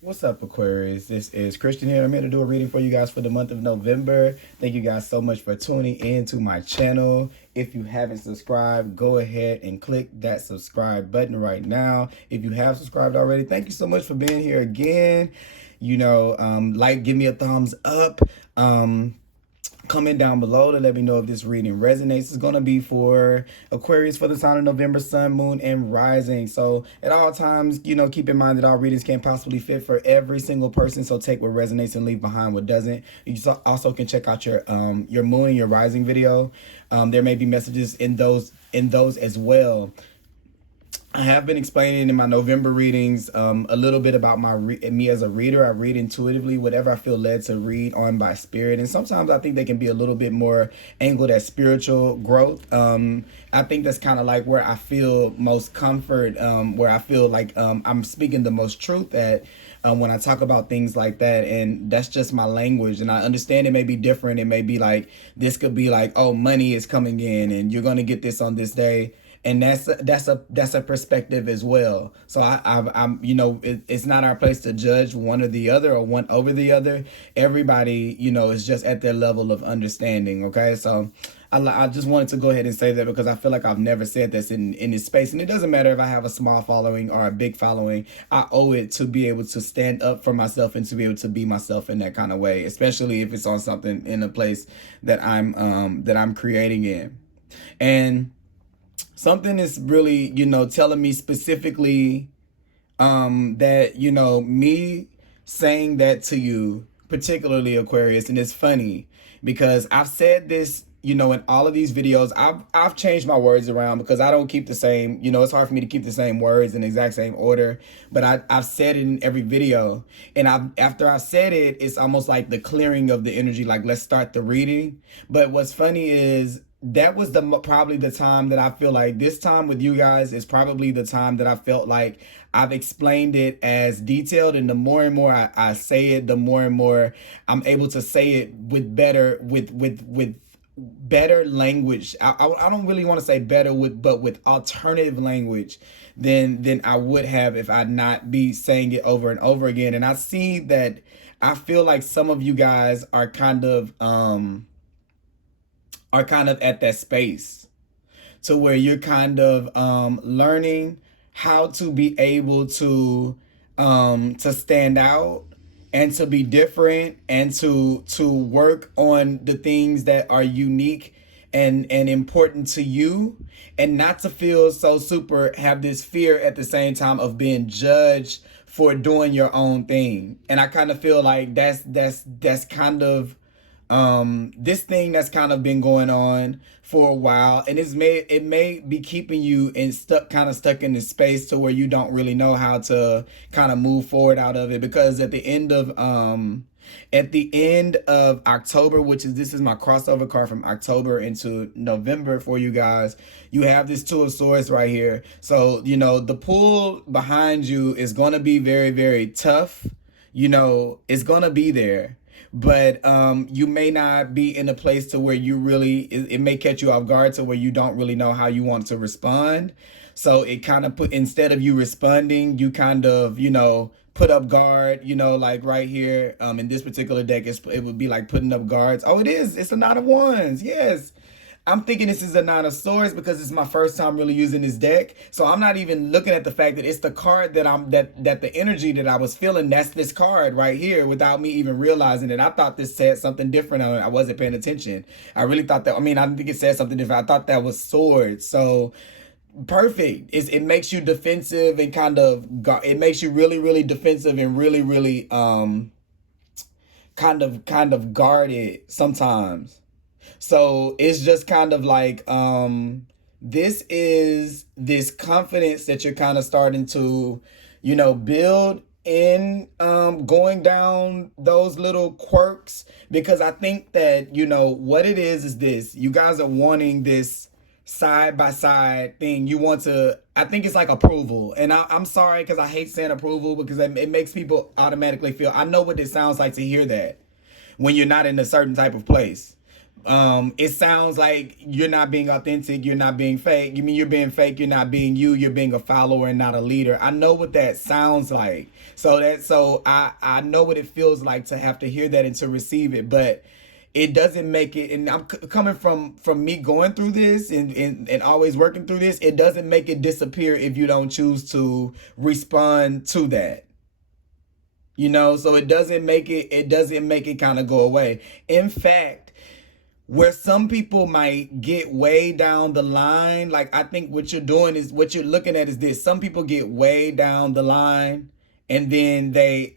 What's up, Aquarius? This is Christian here. I'm here to do a reading for you guys for the month of November. Thank you guys so much for tuning in to my channel. If you haven't subscribed, go ahead and click that subscribe button right now. If you have subscribed already, thank you so much for being here again. Give me a thumbs up. Comment down below to let me know if this reading resonates. It's going to be for Aquarius for the sign of November, sun, moon, and rising. So at all times, keep in mind that all readings can't possibly fit for every single person. So take what resonates and leave behind what doesn't. You also can check out your moon and your rising video. There may be messages in those as well. I have been explaining in my November readings a little bit about me as a reader. I read intuitively, whatever I feel led to read on by spirit. And sometimes I think they can be a little bit more angled at spiritual growth. I think that's kind of like where I feel most comfort, where I feel like I'm speaking the most truth at when I talk about things like that. And that's just my language. And I understand it may be different. It may be like, this could be like, oh, money is coming in and you're going to get this on this day. And that's a perspective as well. So it's not our place to judge one or the other or one over the other. Everybody, is just at their level of understanding. Okay, so I just wanted to go ahead and say that because I feel like I've never said this in this space, and it doesn't matter if I have a small following or a big following. I owe it to be able to stand up for myself and to be able to be myself in that kind of way, especially if it's on something in a place that I'm creating in, and something is really, telling me specifically that, me saying that to you, particularly Aquarius, and it's funny because I've said this, in all of these videos. I've changed my words around because I don't keep the same, it's hard for me to keep the same words in the exact same order, but I've said it in every video. And after I've said it, it's almost like the clearing of the energy, like, let's start the reading. But what's funny is that was probably the time that I feel like this time with you guys is probably the time that I felt like I've explained it as detailed, and the more and more I say it, the more and more I'm able to say it with better better language. I don't really want to say better but with alternative language than I would have if I'd not be saying it over and over again. And I see that I feel like some of you guys are kind of at that space to where you're kind of learning how to be able to stand out and to be different and to work on the things that are unique and important to you, and not to feel so super have this fear at the same time of being judged for doing your own thing. And I kind of feel like that's kind of this thing that's kind of been going on for a while, and it may be keeping you stuck in this space to where you don't really know how to kind of move forward out of it. Because at the end of October, this is my crossover card from October into November for you guys, you have this Two of Swords right here. So the pull behind you is going to be very, very tough. It's going to be there, but you may not be in a place to where it may catch you off guard to where you don't really know how you want to respond. So it kind of instead of you responding, you kind of, put up guard, like right here in this particular deck, it would be like putting up guards. Oh, it's a Nine of Wands. Yes. I'm thinking this is a Nine of Swords because it's my first time really using this deck. So I'm not even looking at the fact that it's the card that the energy that I was feeling, that's this card right here without me even realizing it. I thought this said something different on it. I wasn't paying attention. I really thought that, I didn't think it said something different. I thought that was swords. So perfect. It makes you defensive and it makes you really, really defensive and really, really kind of guarded sometimes. So it's just kind of like this is this confidence that you're kind of starting to build in going down those little quirks, because I think that what it is this: you guys are wanting this side by side thing. I think it's like approval, and I'm sorry because I hate saying approval because it makes people automatically feel, I know what it sounds like to hear that when you're not in a certain type of place. It sounds like you're not being authentic, you're not being fake. You mean you're being fake, you're not being you, you're being a follower and not a leader. I know what that sounds like. So I know what it feels like to have to hear that and to receive it, but it doesn't make it, and I'm coming from me going through this and always working through this, it doesn't make it disappear if you don't choose to respond to that. You know, so it doesn't make it kind of go away. In fact, where some people might get way down the line, like I think what you're doing is, what you're looking at is this. Some people get way down the line and then they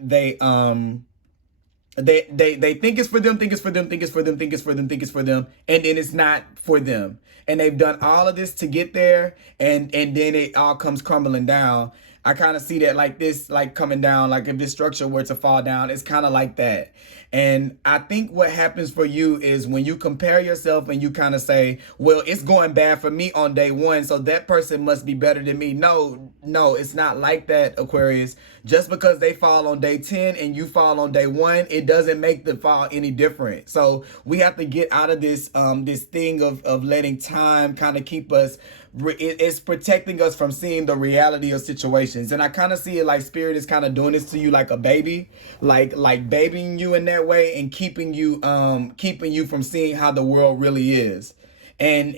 think it's for them, think it's for them, think it's for them, think it's for them, think it's for them, and then it's not for them. And they've done all of this to get there, and then it all comes crumbling down. I kind of see that like this, like coming down, like if this structure were to fall down, it's kind of like that. And I think what happens for you is when you compare yourself and you kind of say, well, it's going bad for me on day one, so that person must be better than me. No, it's not like that, Aquarius. Just because they fall on day 10 and you fall on day 1, it doesn't make the fall any different. So we have to get out of this this thing of letting time kind of keep us. It's protecting us from seeing the reality of situations. And I kind of see it like Spirit is kind of doing this to you like a baby, like babying you in that way and keeping you from seeing how the world really is. And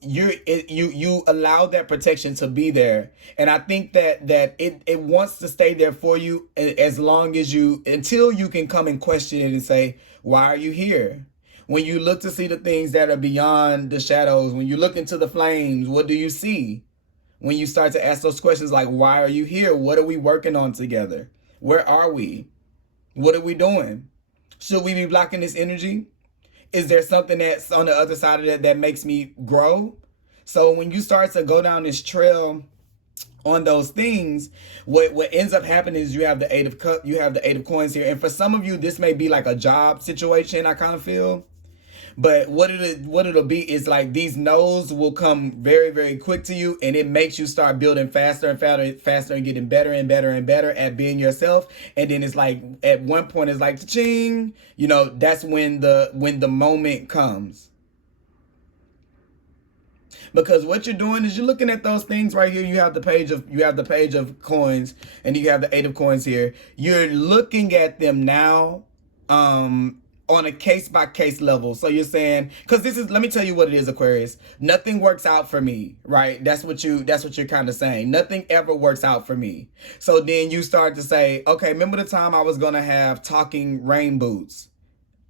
you allow that protection to be there, and I think that it wants to stay there for you as long as until you can come and question it and say, why are you here? When you look to see the things that are beyond the shadows, when you look into the flames, what do you see? When you start to ask those questions like, why are you here? What are we working on together? Where are we? What are we doing? Should we be blocking this energy? Is there something that's on the other side of that makes me grow? So when you start to go down this trail on those things, what ends up happening is you have the 8 of cups, you have the 8 of coins here. And for some of you, this may be like a job situation, I kind of feel. But what it'll be is like these no's will come very, very quick to you, and it makes you start building faster and faster and getting better and better and better at being yourself. And then it's like at one point it's like ching, you know, that's when the moment comes. Because what you're doing is you're looking at those things right here. You have the page of coins, and you have the 8 of coins here. You're looking at them now on a case-by-case level. So you're saying, because let me tell you what it is, Aquarius. Nothing works out for me, right? That's what you're kind of saying. Nothing ever works out for me. So then you start to say, okay, remember the time I was going to have talking rain boots?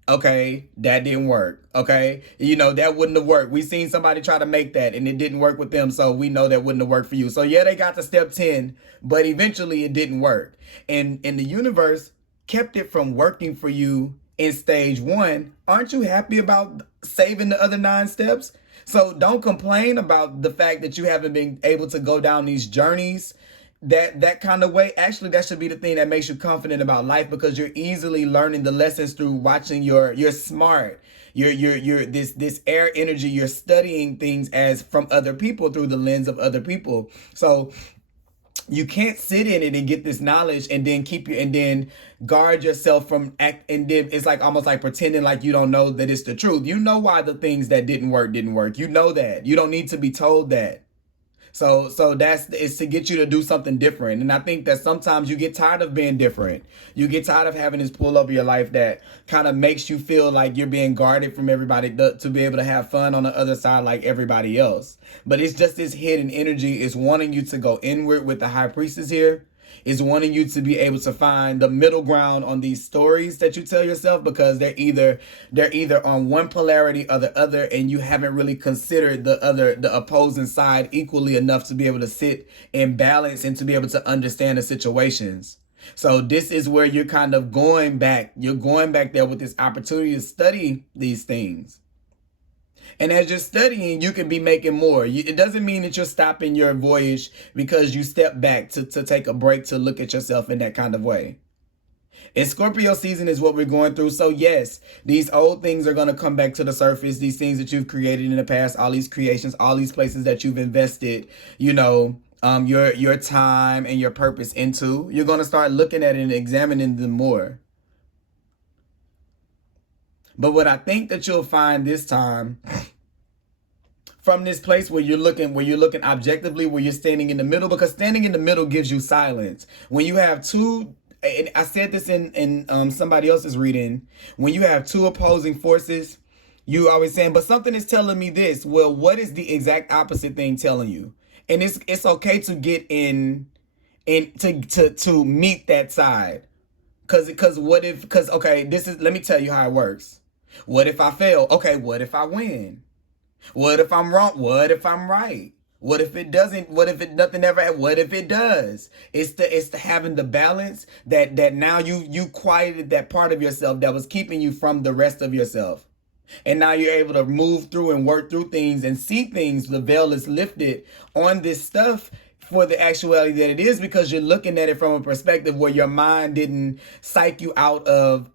Okay, that didn't work. Okay, you know, that wouldn't have worked. We seen somebody try to make that and it didn't work with them, so we know that wouldn't have worked for you. So yeah, they got to step 10, but eventually it didn't work. And the universe kept it from working for you in stage 1. Aren't you happy about saving the other 9 steps? So don't complain about the fact that you haven't been able to go down these journeys that kind of way. Actually, that should be the thing that makes you confident about life, because you're easily learning the lessons through watching you're smart. You're this air energy. You're studying things as from other people through the lens of other people. So you can't sit in it and get this knowledge and then guard yourself from and then it's like almost like pretending like you don't know that it's the truth. You know why the things that didn't work. You know that. You don't need to be told that. So it's to get you to do something different. And I think that sometimes you get tired of being different. You get tired of having this pull over your life that kind of makes you feel like you're being guarded from everybody to be able to have fun on the other side like everybody else. But it's just this hidden energy is wanting you to go inward with the High Priestess here. Is wanting you to be able to find the middle ground on these stories that you tell yourself, because they're either on one polarity or the other, and you haven't really considered the opposing side equally enough to be able to sit in balance and to be able to understand the situations. So this is where you're kind of going back. You're going back there with this opportunity to study these things. And as you're studying, you can be making more. It doesn't mean that you're stopping your voyage because you step back to take a break to look at yourself in that kind of way. And Scorpio season is what we're going through. So yes, these old things are going to come back to the surface. These things that you've created in the past, all these creations, all these places that you've invested, you know, your time and your purpose into. You're going to start looking at it and examining them more. But what I think that you'll find this time, from this place where you're looking objectively, where you're standing in the middle, because standing in the middle gives you silence. When you have two, and I said this in somebody else's reading, when you have two opposing forces, you always saying, but something is telling me this. Well, what is the exact opposite thing telling you? And it's okay to get in to meet that side. Cause what if, okay, let me tell you how it works. What if I fail? Okay, what if I win? What if I'm wrong? What if I'm right? What if it doesn't? What if it nothing ever? What if it does? It's the having the balance that now you quieted that part of yourself that was keeping you from the rest of yourself. And now you're able to move through and work through things and see things. The veil is lifted on this stuff for the actuality that it is, because you're looking at it from a perspective where your mind didn't psych you out of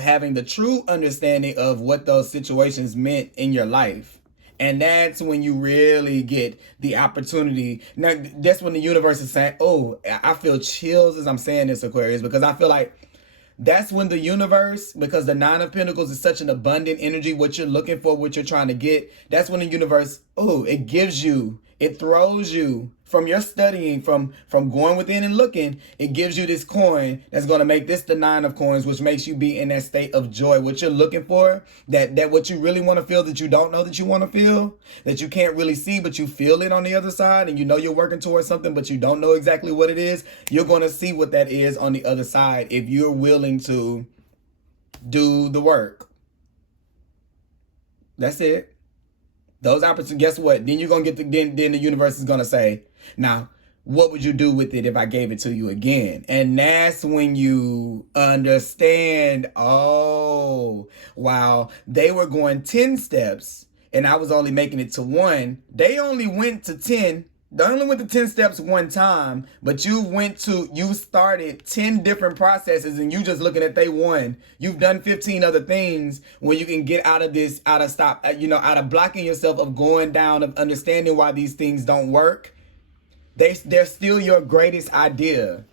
having the true understanding of what those situations meant in your life. And that's when you really get the opportunity. Now, that's when the universe is saying, oh, I feel chills as I'm saying this, Aquarius, because I feel like that's when the universe, because the Nine of Pentacles is such an abundant energy, what you're looking for, what you're trying to get, that's when the universe, it gives you, it throws you from your studying, from going within and looking, it gives you this coin that's going to make this the Nine of Coins, which makes you be in that state of joy. What you're looking for, that what you really want to feel, that you don't know that you want to feel, that you can't really see, but you feel it on the other side, and you know you're working towards something, but you don't know exactly what it is. You're going to see what that is on the other side if you're willing to do the work. That's it. Those opportunities, guess what? Then you're going to get then the universe is going to say, now, what would you do with it if I gave it to you again? And that's when you understand, oh, wow, they were going 10 steps and I was only making it to 1. They only went to 10. They only went to 10 steps one time, but you started 10 different processes and you just looking at day 1. You've done 15 other things when you can get out of blocking yourself of going down, of understanding why these things don't work. They're still your greatest idea,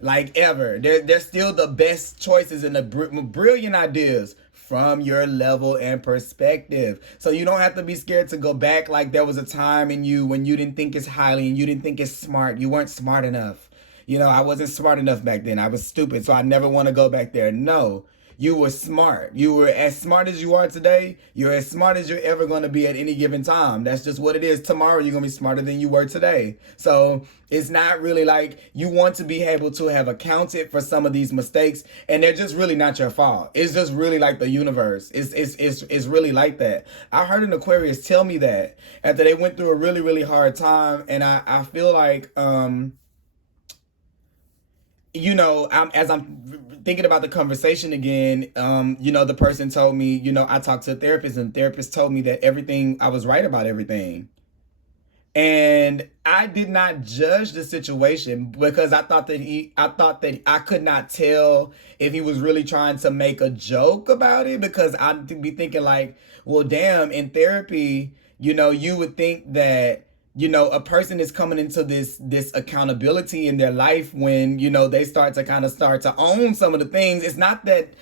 like ever. They're still the best choices and the brilliant ideas from your level and perspective. So you don't have to be scared to go back, like there was a time in you when you didn't think it's highly and you didn't think it's smart. You weren't smart enough. I wasn't smart enough back then. I was stupid, so I never want to go back there. No. You were smart. You were as smart as you are today. You're as smart as you're ever going to be at any given time. That's just what it is. Tomorrow, you're going to be smarter than you were today. So it's not really like you want to be able to have accounted for some of these mistakes, and they're just really not your fault. It's just really like the universe. It's really like that. I heard an Aquarius tell me that after they went through a really, really hard time, and I feel like, as I'm thinking about the conversation again, the person told me, I talked to a therapist, and the therapist told me that I was right about everything. And I did not judge the situation because I thought that I could not tell if he was really trying to make a joke about it, because I'd be thinking like, well, damn, in therapy, you would think that, a person is coming into this accountability in their life when, they start to own some of the things. It's not that,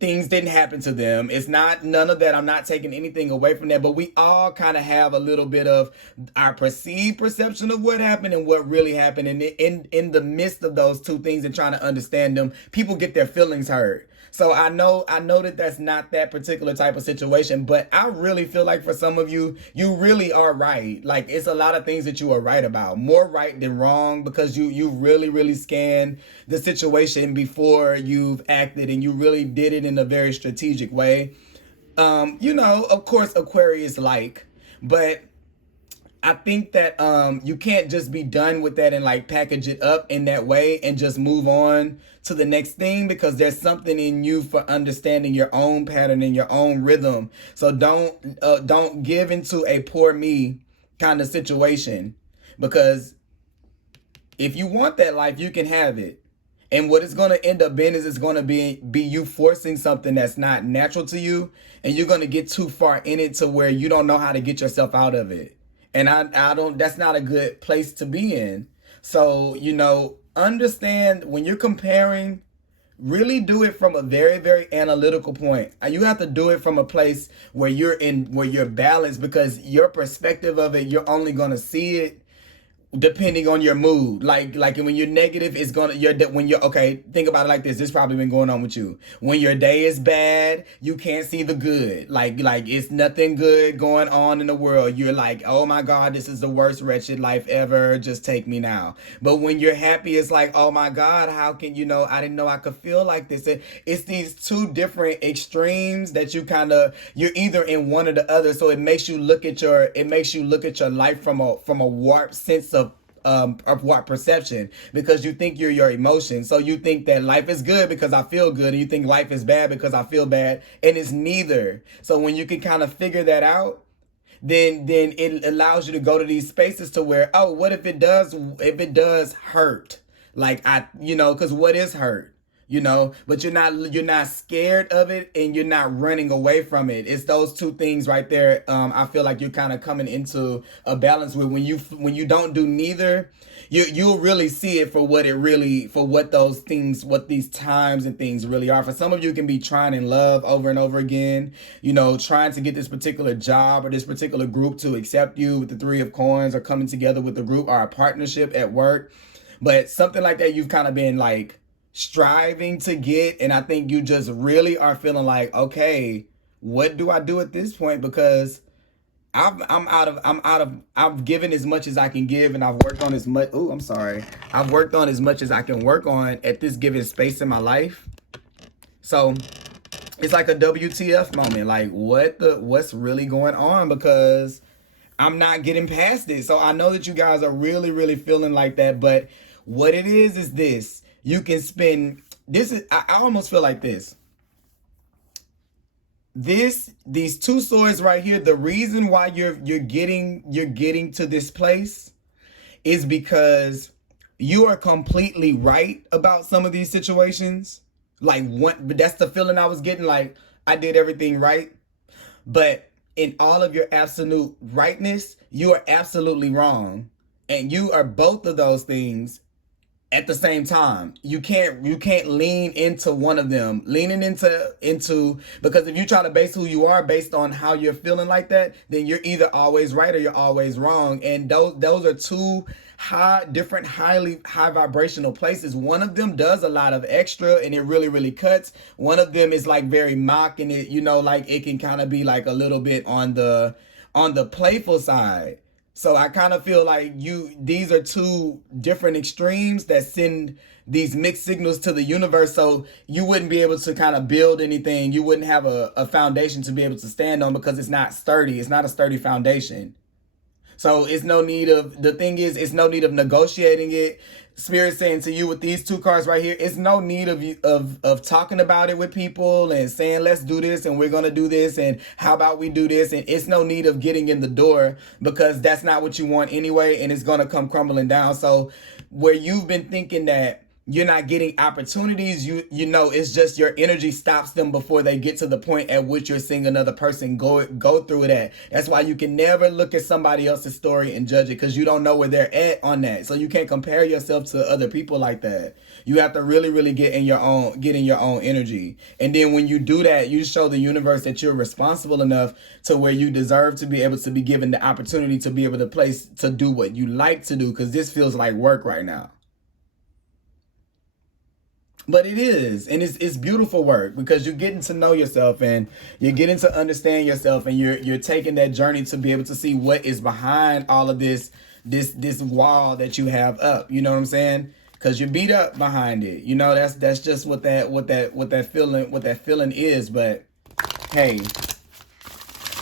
things didn't happen to them. It's not none of that. I'm not taking anything away from that, but we all kind of have a little bit of our perceived perception of what happened and what really happened. And in the midst of those two things and trying to understand them, people get their feelings hurt. So I know that that's not that particular type of situation, but I really feel like for some of you, you really are right. Like, it's a lot of things that you are right about, more right than wrong, because you really, really scanned the situation before you've acted, and you really did it in a very strategic way. Of course, Aquarius but I think that you can't just be done with that and like package it up in that way and just move on to the next thing, because there's something in you for understanding your own pattern and your own rhythm. So don't give into a poor me kind of situation, because if you want that life, you can have it. And what it's going to end up being is it's going to be you forcing something that's not natural to you, and you're going to get too far in it to where you don't know how to get yourself out of it. And that's not a good place to be in. So, understand when you're comparing, really do it from a very, very analytical point. You have to do it from a place where you're balanced, because your perspective of it, you're only going to see it depending on your mood. Like when you're negative, it's gonna when you're okay, think about it like this probably been going on with you. When your day is bad, you can't see the good. Like it's nothing good going on in the world. You're like, oh my God, this is the worst wretched life ever, just take me now. But when you're happy, it's like, oh my God, how can I didn't know I could feel like this. It's these two different extremes that you're either in one or the other. So it makes you look at your life from a warped sense of what perception, because you think you're your emotions. So you think that life is good because I feel good, and you think life is bad because I feel bad, and it's neither. So when you can kind of figure that out, then it allows you to go to these spaces to where, oh, what if it does hurt? Like because what is hurt? But you're not scared of it, and you're not running away from it. It's those two things right there. I feel like you're kind of coming into a balance with when you don't do neither. You'll really see it for what these times and things really are. For some of you, it can be trying in love over and over again, trying to get this particular job or this particular group to accept you with the Three of Coins, or coming together with a group or a partnership at work. But something like that, you've kind of been like striving to get, and I think you just really are feeling like, okay, what do I do at this point? Because I've given as much as I can give, and I've worked on as much. Oh, I'm sorry. I've worked on as much as I can work on at this given space in my life. So it's like a WTF moment. Like, what's really going on? Because I'm not getting past it. So I know that you guys are really, really feeling like that. But what it is this. You can spend I almost feel like this. These two swords right here, the reason why you're getting to this place is because you are completely right about some of these situations. But that's the feeling I was getting, like I did everything right. But in all of your absolute rightness, you are absolutely wrong. And you are both of those things at the same time. You can't lean into one of them. Leaning into because if you try to base who you are based on how you're feeling like that, then you're either always right or you're always wrong. And those are two different highly high vibrational places. One of them does a lot of extra and it really, really cuts. One of them is like very mock, and it, like it can kind of be like a little bit on the playful side. So I kind of feel like these are two different extremes that send these mixed signals to the universe. So you wouldn't be able to kind of build anything. You wouldn't have a foundation to be able to stand on, because it's not sturdy. It's not a sturdy foundation. So it's no need of negotiating it. Spirit saying to you with these two cards right here, it's no need of talking about it with people and saying, let's do this and we're going to do this and how about we do this. And it's no need of getting in the door, because that's not what you want anyway. And it's going to come crumbling down. So where you've been thinking that you're not getting opportunities, it's just your energy stops them before they get to the point at which you're seeing another person go through it at. That's why you can never look at somebody else's story and judge it, because you don't know where they're at on that. So you can't compare yourself to other people like that. You have to really, really get in your own energy. And then when you do that, you show the universe that you're responsible enough to where you deserve to be able to be given the opportunity to be able to do what you like to do, because this feels like work right now. But it is, and it's beautiful work, because you're getting to know yourself and you're getting to understand yourself, and you're taking that journey to be able to see what is behind all of this wall that you have up. You know what I'm saying? Because you're beat up behind it. That's just what that feeling is. But hey,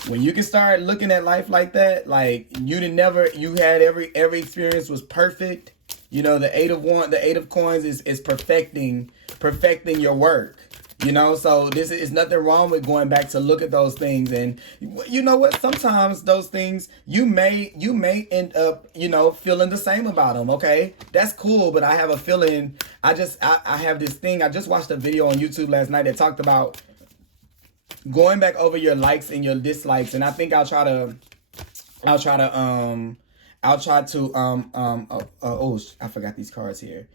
when you can start looking at life like that, like you had every experience was perfect. The Eight of Coins is perfecting your work. So this is nothing wrong with going back to look at those things. And you know what? Sometimes those things you may end up, feeling the same about them. Okay, that's cool. But I have a feeling. I have this thing. I just watched a video on YouTube last night that talked about going back over your likes and your dislikes. And I think I'll try to I forgot these cards here.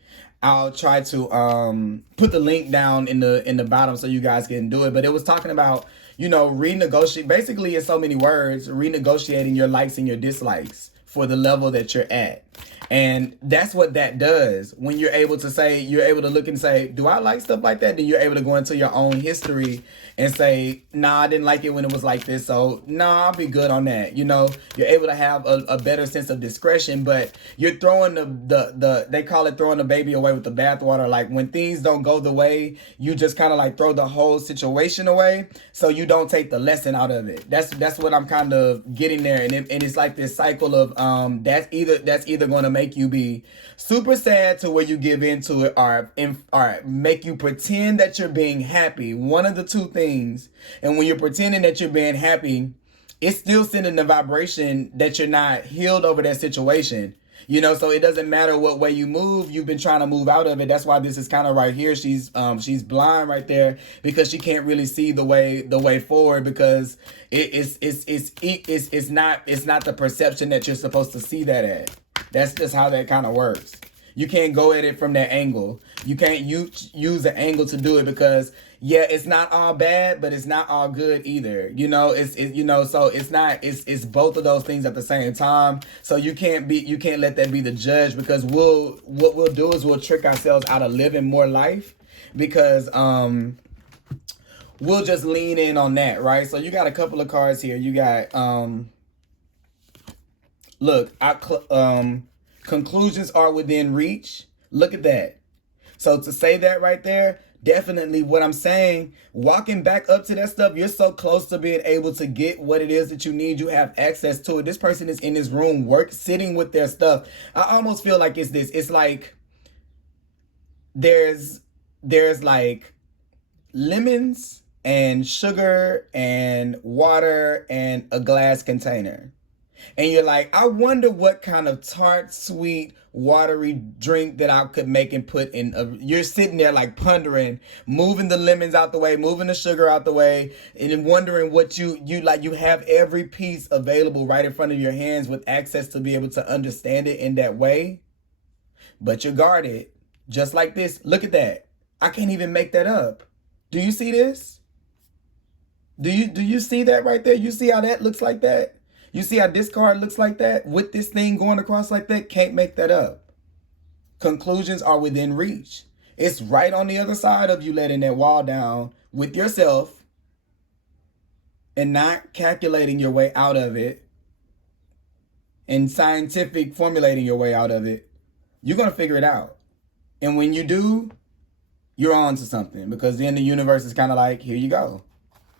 I'll try to put the link down in the bottom so you guys can do it. But it was talking about, you know, renegotiate, basically in so many words, renegotiating your likes and your dislikes for the level that you're at. And that's what that does. When you're able to say, you're able to look and say, do I like stuff like that? Then you're able to go into your own history and say, nah, I didn't like it when it was like this. So nah, I'll be good on that. You know, you're able to have a better sense of discretion, but you're throwing the they call it throwing the baby away with the bathwater. Like when things don't go the way, you just kind of like throw the whole situation away. So you don't take the lesson out of it. That's what I'm kind of getting there. And it's like this cycle of, that's either going to make you be super sad to where you give into it, or make you pretend that you're being happy. One of the two things. And when you're pretending that you're being happy, it's still sending the vibration that you're not healed over that situation. You know, so it doesn't matter what way you move. You've been trying to move out of it. That's why this is kind of right here. She's blind right there because she can't really see the way forward, because it's not the perception that you're supposed to see that at. That's just how that kind of works. You can't go at it from that angle. You can't use an angle to do it, because yeah, it's not all bad, but it's not all good either. You know, so it's both of those things at the same time. So you can't let that be the judge, because what we'll do is we'll trick ourselves out of living more life, because we'll just lean in on that, right? So you got a couple of cards here. You got conclusions are within reach. Look at that. So to say that right there, definitely what I'm saying, walking back up to that stuff, you're so close to being able to get what it is that you need. You have access to it. This person is in this room, sitting with their stuff. I almost feel like it's this. It's like there's like lemons and sugar and water and a glass container. And you're like, I wonder what kind of tart, sweet, watery drink that I could make and put in. You're sitting there like pondering, moving the lemons out the way, moving the sugar out the way, and then wondering what you like. You have every piece available right in front of your hands with access to be able to understand it in that way. But you're guarded, just like this. Look at that. I can't even make that up. Do you see this? Do you see that right there? You see how that looks like that? You see how this card looks like that? With this thing going across like that? Can't make that up. Conclusions are within reach. It's right on the other side of you letting that wall down with yourself and not calculating your way out of it and scientific formulating your way out of it. You're going to figure it out. And when you do, you're on to something, because then the universe is kind of like, here you go.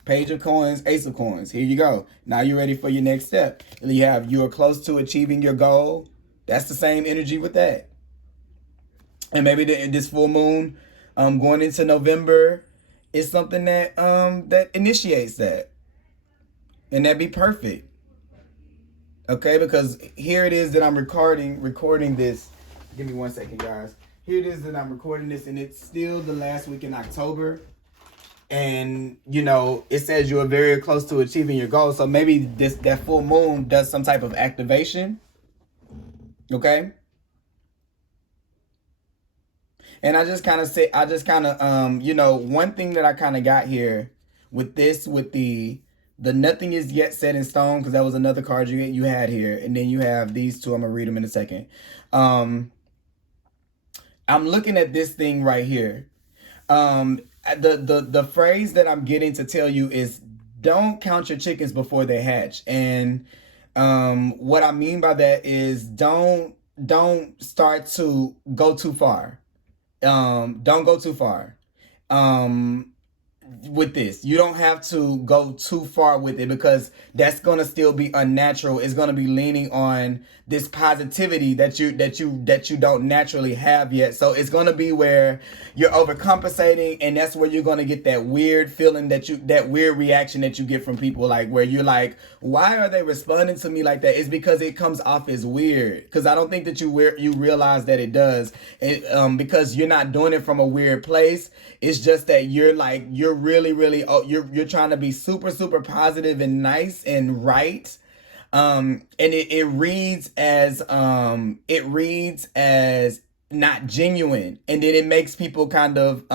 Page of coins, ace of coins. Here you go. Now you're ready for your next step. And you are close to achieving your goal. That's the same energy with that. And maybe this full moon going into November is something that that initiates that. And that'd be perfect. Okay, because here it is that I'm recording this. Give me 1 second, guys. Here it is that I'm recording this, and it's still the last week in October. And, you know, it says you are very close to achieving your goal. So maybe that full moon does some type of activation. Okay. And I just kind of you know, one thing that I kind of got here with this, with the nothing is yet set in stone, because that was another card you had here. And then you have these two. I'm going to read them in a second. I'm looking at this thing right here. The phrase that I'm getting to tell you is, don't count your chickens before they hatch. And what I mean by that is don't start to go too far. Don't go too far. With this, you don't have to go too far with it, because that's going to still be unnatural. It's going to be leaning on this positivity that you don't naturally have yet. So it's going to be where you're overcompensating, and that's where you're going to get that weird feeling, that weird reaction that you get from people, like where you're like, why are they responding to me like that? It's because it comes off as weird, because I don't think that you realize that it does. Because you're not doing it from a weird place. It's just that you're really you're trying to be super, super positive and nice and right. And it reads as not genuine, and then it makes people kind of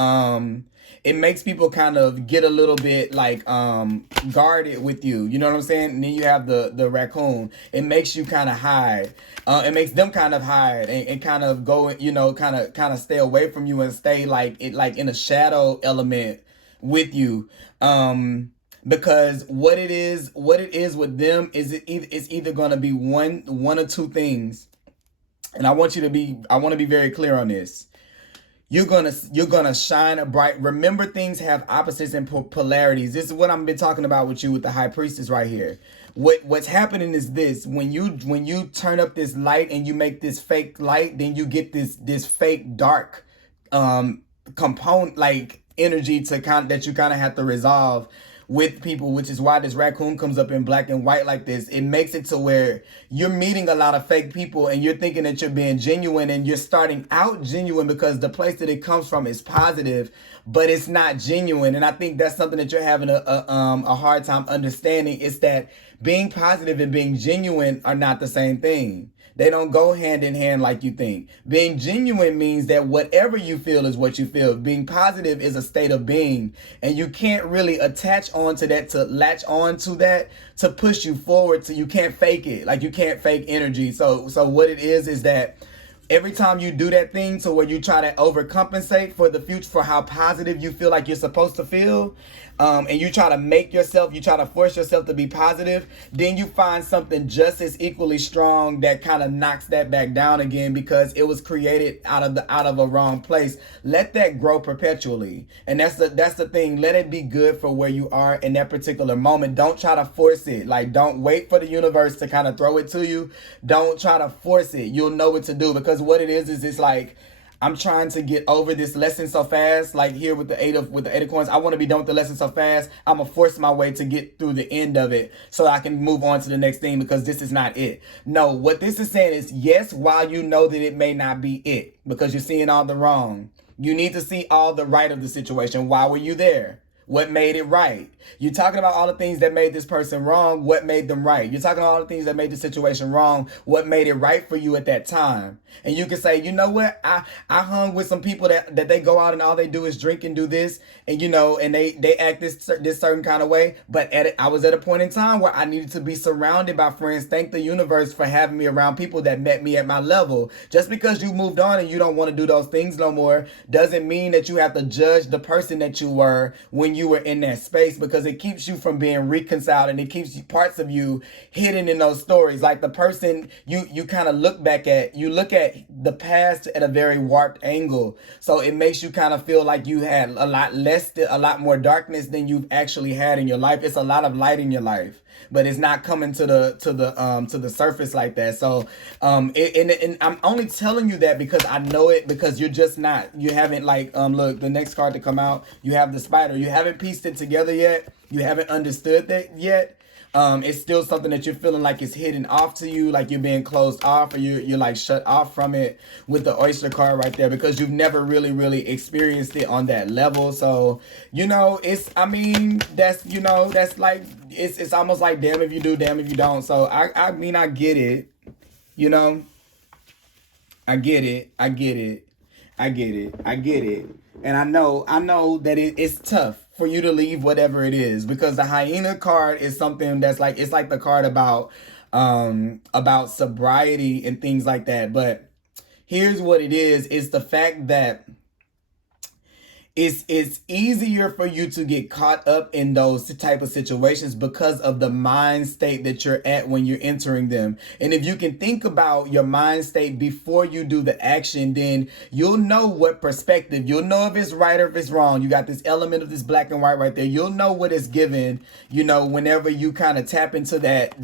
get a little bit like guarded with you. You know what I'm saying? And then you have the raccoon. It makes you kind of hide. It makes them kind of hide and kind of go, you know, kind of stay away from you and stay like in a shadow element with you. Because what it is with them is it's either gonna be one or two things. And I want to be very clear on this. You're gonna shine a bright. Remember, things have opposites and polarities. This is what I've been talking about with you with the High Priestess right here. What's happening is this: when you turn up this light and you make this fake light, then you get this fake dark component, like energy that you kind of have to resolve with people, which is why this raccoon comes up in black and white like this. It makes it to where you're meeting a lot of fake people and you're thinking that you're being genuine, and you're starting out genuine because the place that it comes from is positive, but it's not genuine. And I think that's something that you're having a hard time understanding, is that being positive and being genuine are not the same thing. They don't go hand in hand like you think. Being genuine means that whatever you feel is what you feel. Being positive is a state of being. And you can't really attach onto that, to latch on to that, to push you forward. So you can't fake it. Like, you can't fake energy. So what it is that every time you do that thing to where you try to overcompensate for the future, for how positive you feel like you're supposed to feel, and you try to force yourself to be positive, then you find something just as equally strong that kind of knocks that back down again, because it was created out of a wrong place. Let that grow perpetually. And that's the thing. Let it be good for where you are in that particular moment. Don't try to force it. Like, don't wait for the universe to kind of throw it to you. Don't try to force it. You'll know what to do, because what it is it's like, I'm trying to get over this lesson so fast. Like here with the eight of coins, I want to be done with the lesson so fast. I'm gonna force my way to get through the end of it so I can move on to the next thing, because this is not it. No, what this is saying is, yes, while you know that it may not be it, because you're seeing all the wrong, you need to see all the right of the situation. Why were you there? What made it right? You're talking about all the things that made this person wrong. What made them right? You're talking about all the things that made the situation wrong. What made it right for you at that time? And you can say, you know what? I hung with some people that they go out and all they do is drink and do this. And, you know, and they act this certain kind of way. But I was at a point in time where I needed to be surrounded by friends. Thank the universe for having me around people that met me at my level. Just because you moved on and you don't want to do those things no more doesn't mean that you have to judge the person that you were when you were in that space, because it keeps you from being reconciled, and it keeps parts of you hidden in those stories. Like the person you kind of look at the past at a very warped angle, so it makes you kind of feel like you had a lot more darkness than you've actually had in your life. It's a lot of light in your life, but it's not coming to the surface like that. So and I'm only telling you that because I know it, because you haven't look, the next card to come out, you have the spider. You haven't pieced it together yet. You haven't understood that yet. It's still something that you're feeling like it's hidden off to you, like you're being closed off, or you're like shut off from it with the oyster card right there, because you've never really experienced it on that level. So, you know, that's like, it's almost like damn if you do, damn if you don't. So I mean, I get it, you know, I get it. And I know that it's tough for you to leave whatever it is, because the hyena card is something that's like, it's like the card about sobriety and things like that. But here's what it is. It's the fact that it's easier for you to get caught up in those type of situations because of the mind state that you're at when you're entering them. And if you can think about your mind state before you do the action, then you'll know what perspective, you'll know if it's right or if it's wrong. You got this element of this black and white right there. You'll know what it's given, you know, whenever you kind of tap into that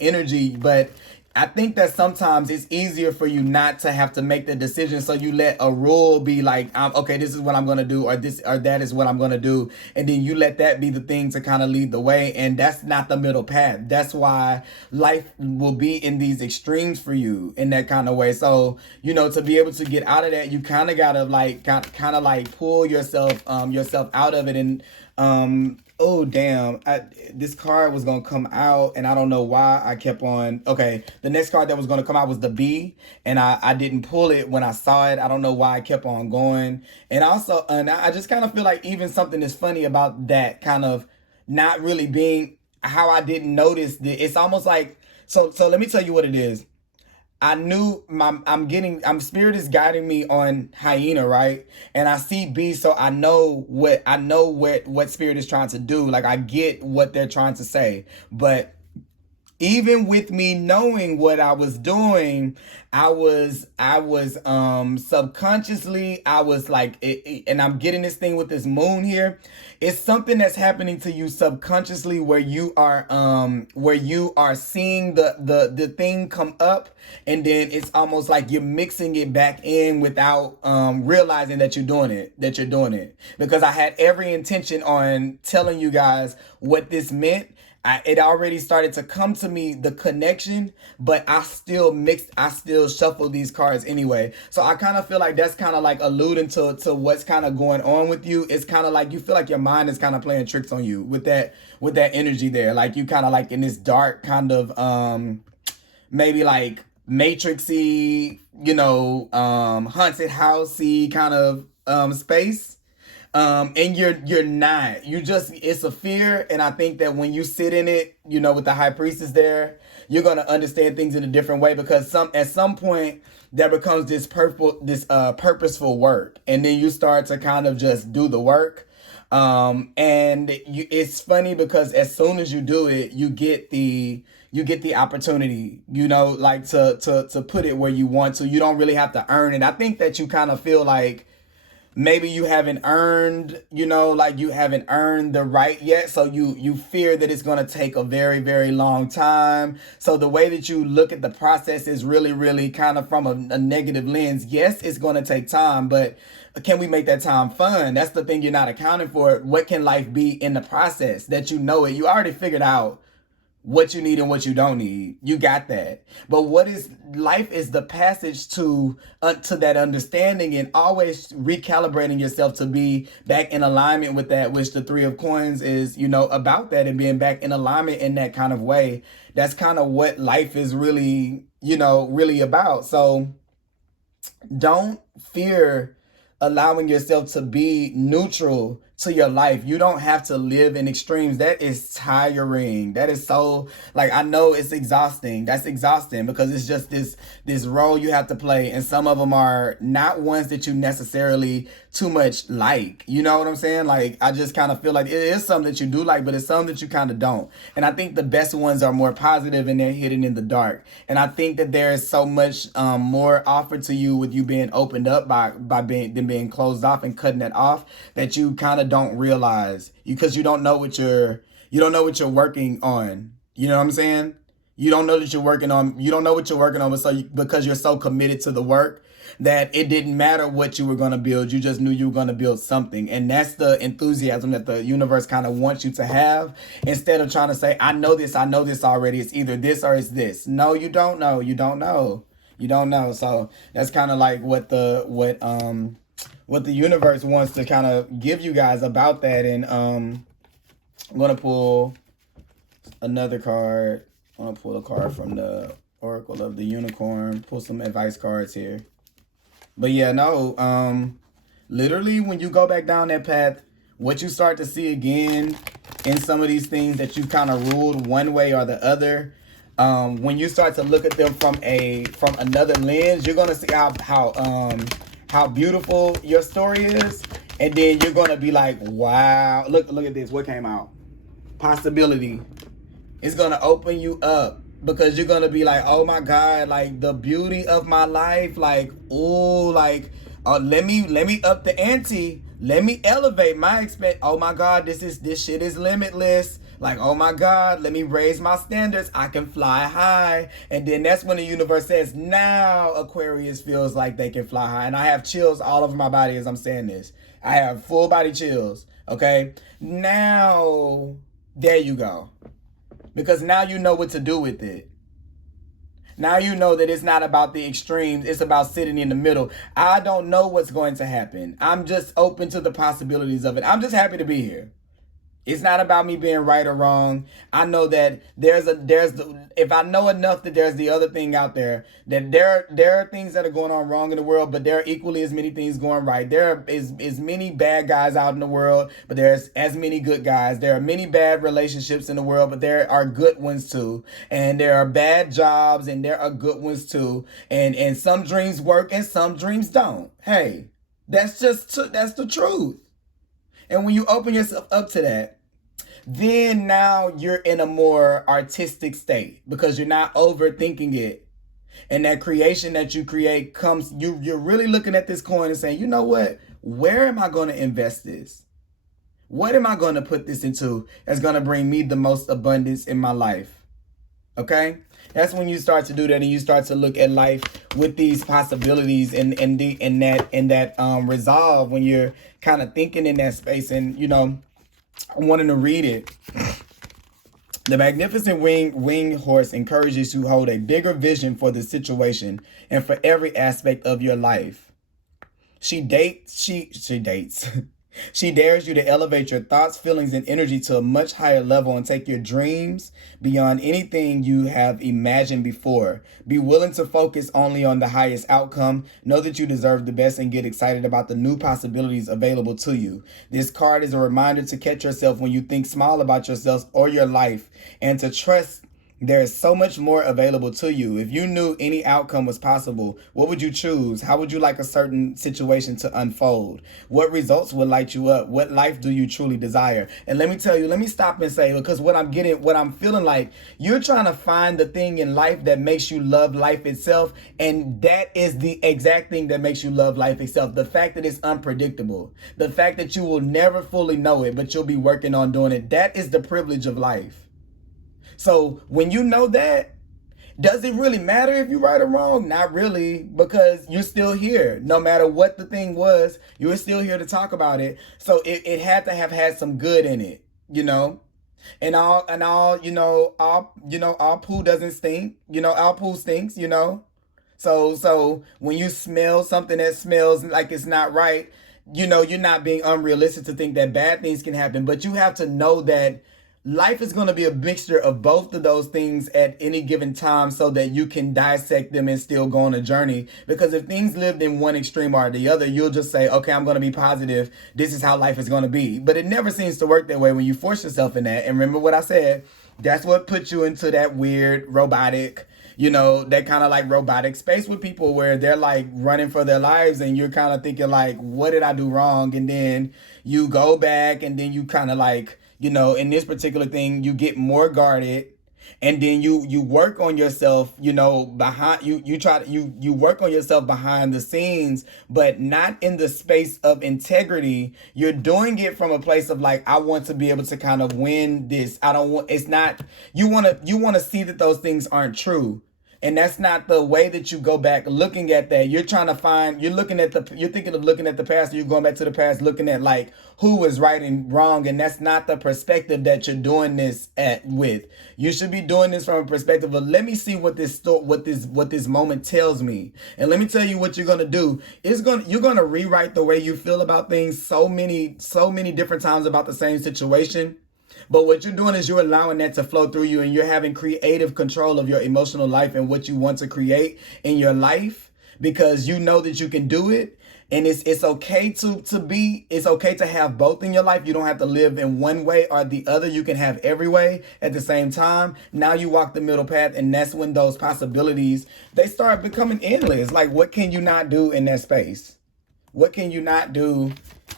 energy. But I think that sometimes it's easier for you not to have to make the decision, so you let a rule be like, okay, this is what I'm going to do, or this or that is what I'm going to do, and then you let that be the thing to kind of lead the way, and that's not the middle path. That's why life will be in these extremes for you in that kind of way. So, you know, to be able to get out of that, you kind of got to like kind of like pull yourself out of it, and Oh damn! This card was gonna come out, and I don't know why I kept on. Okay, the next card that was gonna come out was the B, and I didn't pull it when I saw it. I don't know why I kept on going, and also, and I just kind of feel like even something is funny about that kind of not really being how I didn't notice. It's almost like so. Let me tell you what it is. I knew I'm spirit is guiding me on hyena, right? And I see beast, so I know what spirit is trying to do. Like I get what they're trying to say. But even with me knowing what I was doing, I was subconsciously, I was like and I'm getting this thing with this moon here. It's something that's happening to you subconsciously where you are seeing the thing come up, and then it's almost like you're mixing it back in without realizing that you're doing it because I had every intention on telling you guys what this meant. It already started to come to me, the connection, but I still shuffle these cards anyway. So I kind of feel like that's kind of like alluding to what's kind of going on with you. It's kind of like you feel like your mind is kind of playing tricks on you with that energy there. Like you kind of like in this dark kind of maybe like matrixy, haunted housey kind of space. And you're not. It's a fear, and I think that when you sit in it, with the high priestess there, you're gonna understand things in a different way because at some point there becomes this purposeful work, and then you start to kind of just do the work. It's funny because as soon as you do it, you get the opportunity, like to put it where you want to. You don't really have to earn it. I think that you kind of feel like maybe you haven't earned, like you haven't earned the right yet. So you fear that it's going to take a very, very long time. So the way that you look at the process is really, really kind of from a negative lens. Yes, it's going to take time, but can we make that time fun? That's the thing you're not accounting for. What can life be in the process that you know it? You already figured out what you need and what you don't need. You got that. But life is the passage to that understanding, and always recalibrating yourself to be back in alignment with that, which the Three of Coins is, about that, and being back in alignment in that kind of way. That's kind of what life is really, really about. So don't fear allowing yourself to be neutral to your life. You don't have to live in extremes. That is tiring. That is so, like, I know it's exhausting. That's exhausting because it's just this role you have to play, and some of them are not ones that you necessarily too much like. You know what I'm saying? Like, I just kind of feel like it is something that you do like, but it's something that you kind of don't. And I think the best ones are more positive and they're hidden in the dark. And I think that there is so much more offered to you with you being opened up by being closed off and cutting it off, that you kind of don't realize, because you don't know what you're working on. You know what I'm saying? You don't know that you're working on. You don't know what you're working on, because you're so committed to the work that it didn't matter what you were going to build. You just knew you were going to build something. And that's the enthusiasm that the universe kind of wants you to have, instead of trying to say, I know this already. It's either this or it's this. No, you don't know. You don't know. You don't know. So that's kind of like what the universe wants to kind of give you guys about that. And I'm going to pull another card. I'm going to pull a card from the Oracle of the Unicorn. Pull some advice cards here. But yeah, no, literally when you go back down that path, what you start to see again in some of these things that you kind of ruled one way or the other, when you start to look at them from another lens, you're going to see how beautiful your story is. And then you're going to be like, wow, look at this. What came out? Possibility. It's going to open you up, because you're going to be like, oh my God, like the beauty of my life. Like, oh, like, let me up the ante. Let me elevate my oh my God, this shit is limitless. Like, oh my God, let me raise my standards. I can fly high. And then that's when the universe says, now Aquarius feels like they can fly high. And I have chills all over my body as I'm saying this. I have full body chills. Okay. Now, there you go. Because now you know what to do with it. Now you know that it's not about the extremes. It's about sitting in the middle. I don't know what's going to happen. I'm just open to the possibilities of it. I'm just happy to be here. It's not about me being right or wrong. I know that if I know enough that there's the other thing out there, that there are things that are going on wrong in the world, but there are equally as many things going right. There is as many bad guys out in the world, but there's as many good guys. There are many bad relationships in the world, but there are good ones too. And there are bad jobs and there are good ones too. And some dreams work and some dreams don't. Hey, that's the truth. And when you open yourself up to that, then now you're in a more artistic state because you're not overthinking it. And that creation that you create comes, you're really looking at this coin and saying, you know what? Where am I going to invest this? What am I going to put this into that's going to bring me the most abundance in my life? Okay? That's when you start to do that and you start to look at life with these possibilities and that resolve when you're kind of thinking in that space and, you know, wanting to read it. The magnificent winged horse encourages you to hold a bigger vision for the situation and for every aspect of your life. She dates. She dares you to elevate your thoughts, feelings, and energy to a much higher level and take your dreams beyond anything you have imagined before. Be willing to focus only on the highest outcome. Know that you deserve the best and get excited about the new possibilities available to you. This card is a reminder to catch yourself when you think small about yourself or your life and to trust there is so much more available to you. If you knew any outcome was possible, what would you choose? How would you like a certain situation to unfold? What results would light you up? What life do you truly desire? And let me tell you, let me stop and say, because what I'm feeling like, you're trying to find the thing in life that makes you love life itself. And that is the exact thing that makes you love life itself. The fact that it's unpredictable. The fact that you will never fully know it, but you'll be working on doing it. That is the privilege of life. So when you know that, does it really matter if you're right or wrong? Not really, because you're still here. No matter what the thing was, you were still here to talk about it. So it had to have had some good in it, you know? All poo doesn't stink. All poo stinks, So when you smell something that smells like it's not right, you're not being unrealistic to think that bad things can happen, but you have to know that life is going to be a mixture of both of those things at any given time so that you can dissect them and still go on a journey. Because if things lived in one extreme or the other, you'll just say, okay, I'm going to be positive. This is how life is going to be. But it never seems to work that way when you force yourself in that. And remember what I said, that's what puts you into that weird robotic, that kind of like robotic space with people where they're like running for their lives and you're kind of thinking like, what did I do wrong? And then you go back and then you kind of like, in this particular thing, you get more guarded and then you work on yourself, behind you work on yourself behind the scenes, but not in the space of integrity. You're doing it from a place of like, I want to be able to kind of win this. You want to see that those things aren't true. And that's not the way that you go back looking at that. You're trying to find, you're thinking of looking at the past, you're going back to the past, looking at like who was right and wrong. And that's not the perspective that you're doing this with. You should be doing this from a perspective of, let me see what this moment tells me. And let me tell you what you're going to do. You're going to rewrite the way you feel about things so many different times about the same situation. But what you're doing is you're allowing that to flow through you and you're having creative control of your emotional life and what you want to create in your life because you know that you can do it. And it's okay it's okay to have both in your life. You don't have to live in one way or the other. You can have every way at the same time. Now you walk the middle path and that's when those possibilities, they start becoming endless. Like what can you not do in that space? What can you not do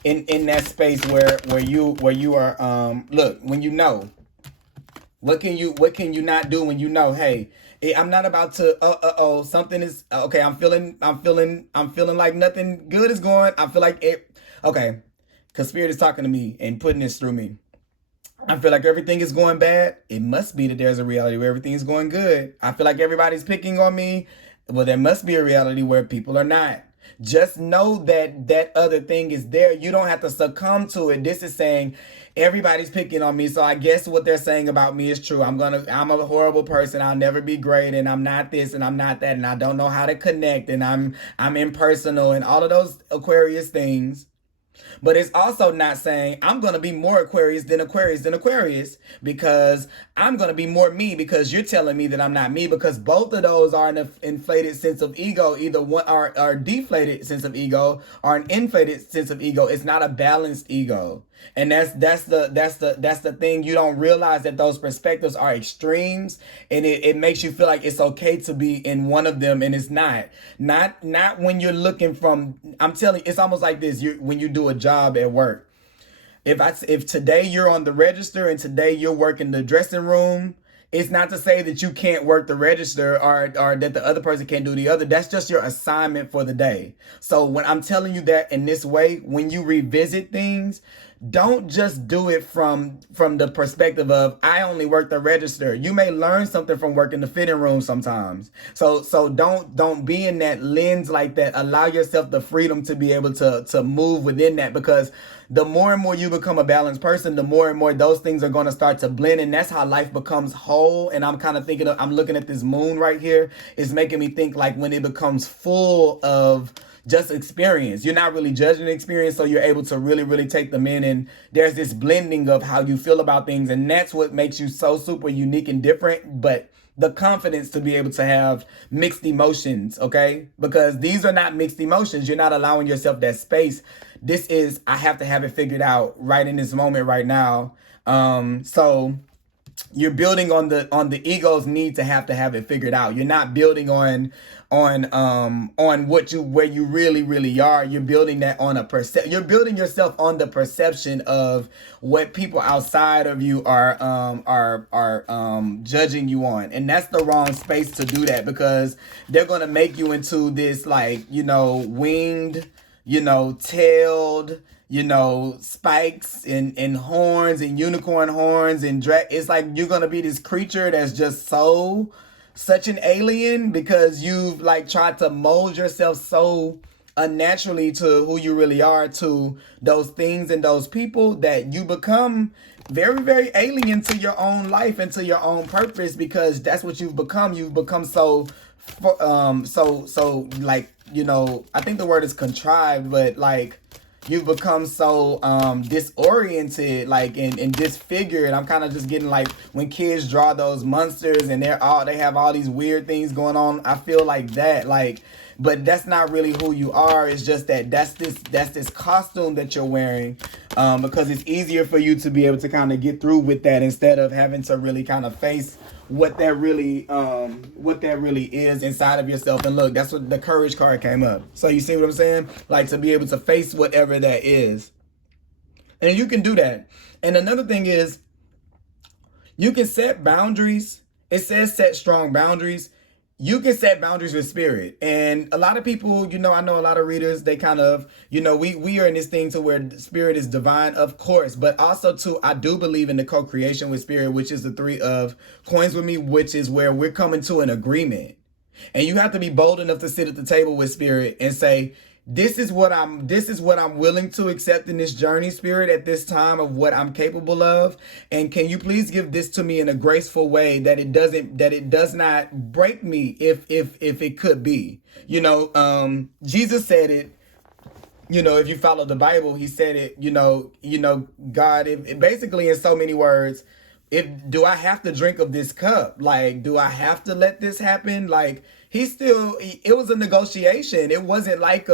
in that space where you are look, when you know, what can you not do when you know, hey, I'm not about to something is okay, I'm feeling like nothing good is going. I feel like it okay, because Spirit is talking to me and putting this through me. I feel like everything is going bad. It must be that there's a reality where everything is going good. I feel like everybody's picking on me. Well, there must be a reality where people are not. Just know that that other thing is there. You don't have to succumb to it. This is saying everybody's picking on me. So I guess what they're saying about me is true. I'm a horrible person. I'll never be great. And I'm not this and I'm not that. And I don't know how to connect. And I'm impersonal and all of those Aquarius things. But it's also not saying I'm going to be more Aquarius than Aquarius than Aquarius, because I'm going to be more me because you're telling me that I'm not me, because both of those are an inflated sense of ego. Either one are deflated sense of ego or an inflated sense of ego. It's not a balanced ego. And that's the thing. You don't realize that those perspectives are extremes, and it makes you feel like it's okay to be in one of them, and it's not when you're looking from. I'm telling you, it's almost like this. When you do a job at work, if today you're on the register and today you're working the dressing room, it's not to say that you can't work the register or that the other person can't do the other. That's just your assignment for the day. So when I'm telling you that in this way, when you revisit things, don't just do it from the perspective of I only work the register. You may learn something from working the fitting room sometimes. So don't be in that lens like that. Allow yourself the freedom to be able to move within that, because the more and more you become a balanced person, the more and more those things are going to start to blend, and that's how life becomes whole. And I'm kind of thinking I'm looking at this moon right here. It's making me think like when it becomes full of just experience. You're not really judging the experience, so you're able to really, really take them in, and there's this blending of how you feel about things, and that's what makes you so super unique and different. But the confidence to be able to have mixed emotions, okay? Because these are not mixed emotions. You're not allowing yourself that space. This is, I have to have it figured out right in this moment right now. So you're building on the ego's need to have it figured out. You're not building on where you really are. You're building that on you're building yourself on the perception of what people outside of you are judging you on. And that's the wrong space to do that, because they're going to make you into this, like, winged, tailed, spikes and horns and unicorn horns and it's like you're gonna be this creature that's just such an alien, because you've like tried to mold yourself so unnaturally to who you really are, to those things and those people, that you become very, very alien to your own life and to your own purpose, because that's what you've become. You've become so like, I think the word is contrived, but like you've become so disoriented, like and disfigured. I'm kind of just getting like when kids draw those monsters and they have all these weird things going on. I feel like that, like, but that's not really who you are. It's just that's this costume that you're wearing, because it's easier for you to be able to kind of get through with that, instead of having to really kind of face what that really is inside of yourself. And look, that's what the courage card came up. So you see what I'm saying? Like, to be able to face whatever that is. And you can do that. And another thing is, you can set boundaries. It says set strong boundaries. You can set boundaries with spirit. And a lot of people, I know a lot of readers, they kind of, we are in this thing to where spirit is divine, of course, but also too, I do believe in the co-creation with spirit, which is the 3 of coins with me, which is where we're coming to an agreement. And you have to be bold enough to sit at the table with spirit and say, this is what I'm willing to accept in this journey, spirit, at this time, of what I'm capable of. And can you please give this to me in a graceful way, that it does not break me if it could be. Jesus said it. If you follow the Bible, he said it, God, basically in so many words, do I have to drink of this cup? Like, do I have to let this happen? Like, it was a negotiation. It wasn't like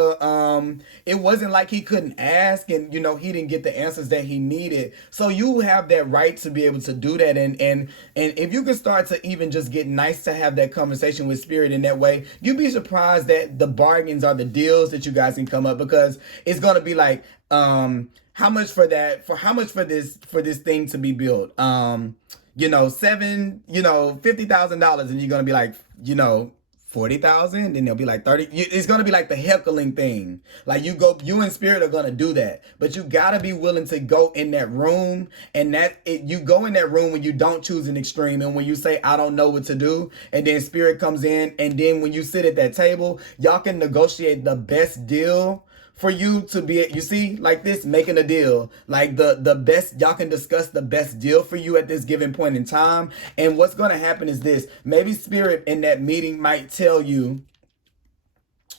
he couldn't ask and, he didn't get the answers that he needed. So you have that right to be able to do that. And if you can start to even just get nice to have that conversation with spirit in that way, you'd be surprised that the bargains are the deals that you guys can come up, because it's going to be like, how much for this thing to be built? $50,000, and you're going to be like, 40,000, and they'll be like 30. It's going to be like the heckling thing. Like you and spirit are going to do that, but you got to be willing to go in that room, and you go in that room when you don't choose an extreme, and when you say, I don't know what to do, and then spirit comes in, and then when you sit at that table, y'all can negotiate the best deal for you to be, you see, like this, making a deal, like the best, y'all can discuss the best deal for you at this given point in time. And what's going to happen is this, maybe spirit in that meeting might tell you,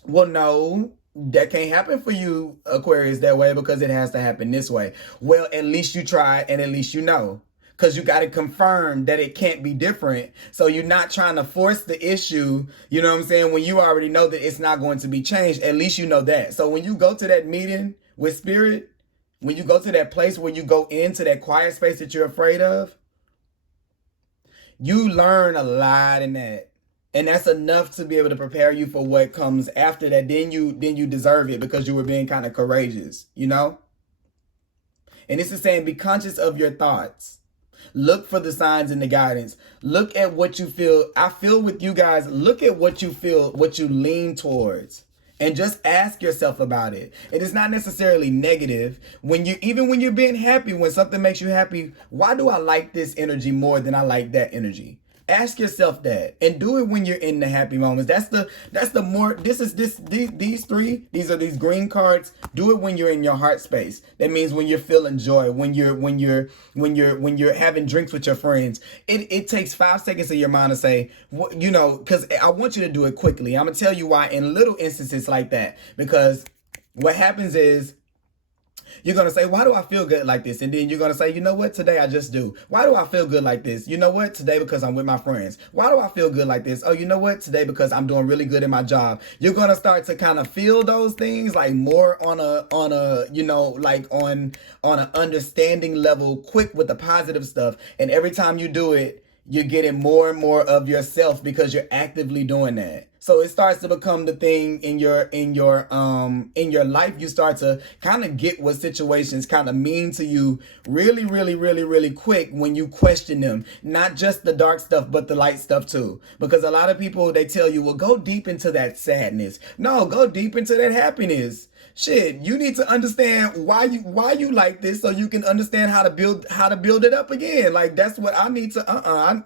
well, no, that can't happen for you, Aquarius, that way because it has to happen this way. Well, at least you tried and at least you know. Because you got to confirm that it can't be different. So you're not trying to force the issue, you know what I'm saying? When you already know that it's not going to be changed, at least you know that. So when you go to that meeting with spirit, when you go to that place where you go into that quiet space that you're afraid of, you learn a lot in that. And that's enough to be able to prepare you for what comes after that. Then you deserve it because you were being kind of courageous, you know? And this is saying be conscious of your thoughts. Look for the signs and the guidance. Look at what you feel. I feel with you guys, look at what you feel, what you lean towards. And just ask yourself about it. It is not necessarily negative. Even when you're being happy, when something makes you happy, why do I like this energy more than I like that energy? Ask yourself that, and do it when you're in the happy moments. These are these green cards. Do it when you're in your heart space. That means when you're feeling joy, when you're having drinks with your friends. It takes 5 seconds of your mind to say, because I want you to do it quickly. I'm gonna tell you why in little instances like that, because what happens is, you're going to say, why do I feel good like this? And then you're going to say, you know what? Today I just do. Why do I feel good like this? You know what? Today because I'm with my friends. Why do I feel good like this? Oh, you know what? Today because I'm doing really good in my job. You're going to start to kind of feel those things like more on an understanding level, quick with the positive stuff. And every time you do it, you're getting more and more of yourself because you're actively doing that. So it starts to become the thing in your life. You start to kind of get what situations kind of mean to you really, really, really, really quick when you question them. Not just the dark stuff, but the light stuff too. Because a lot of people, they tell you, well, go deep into that sadness. No, go deep into that happiness. Shit, you need to understand why you like this so you can understand how to build it up again. Like that's what I need to.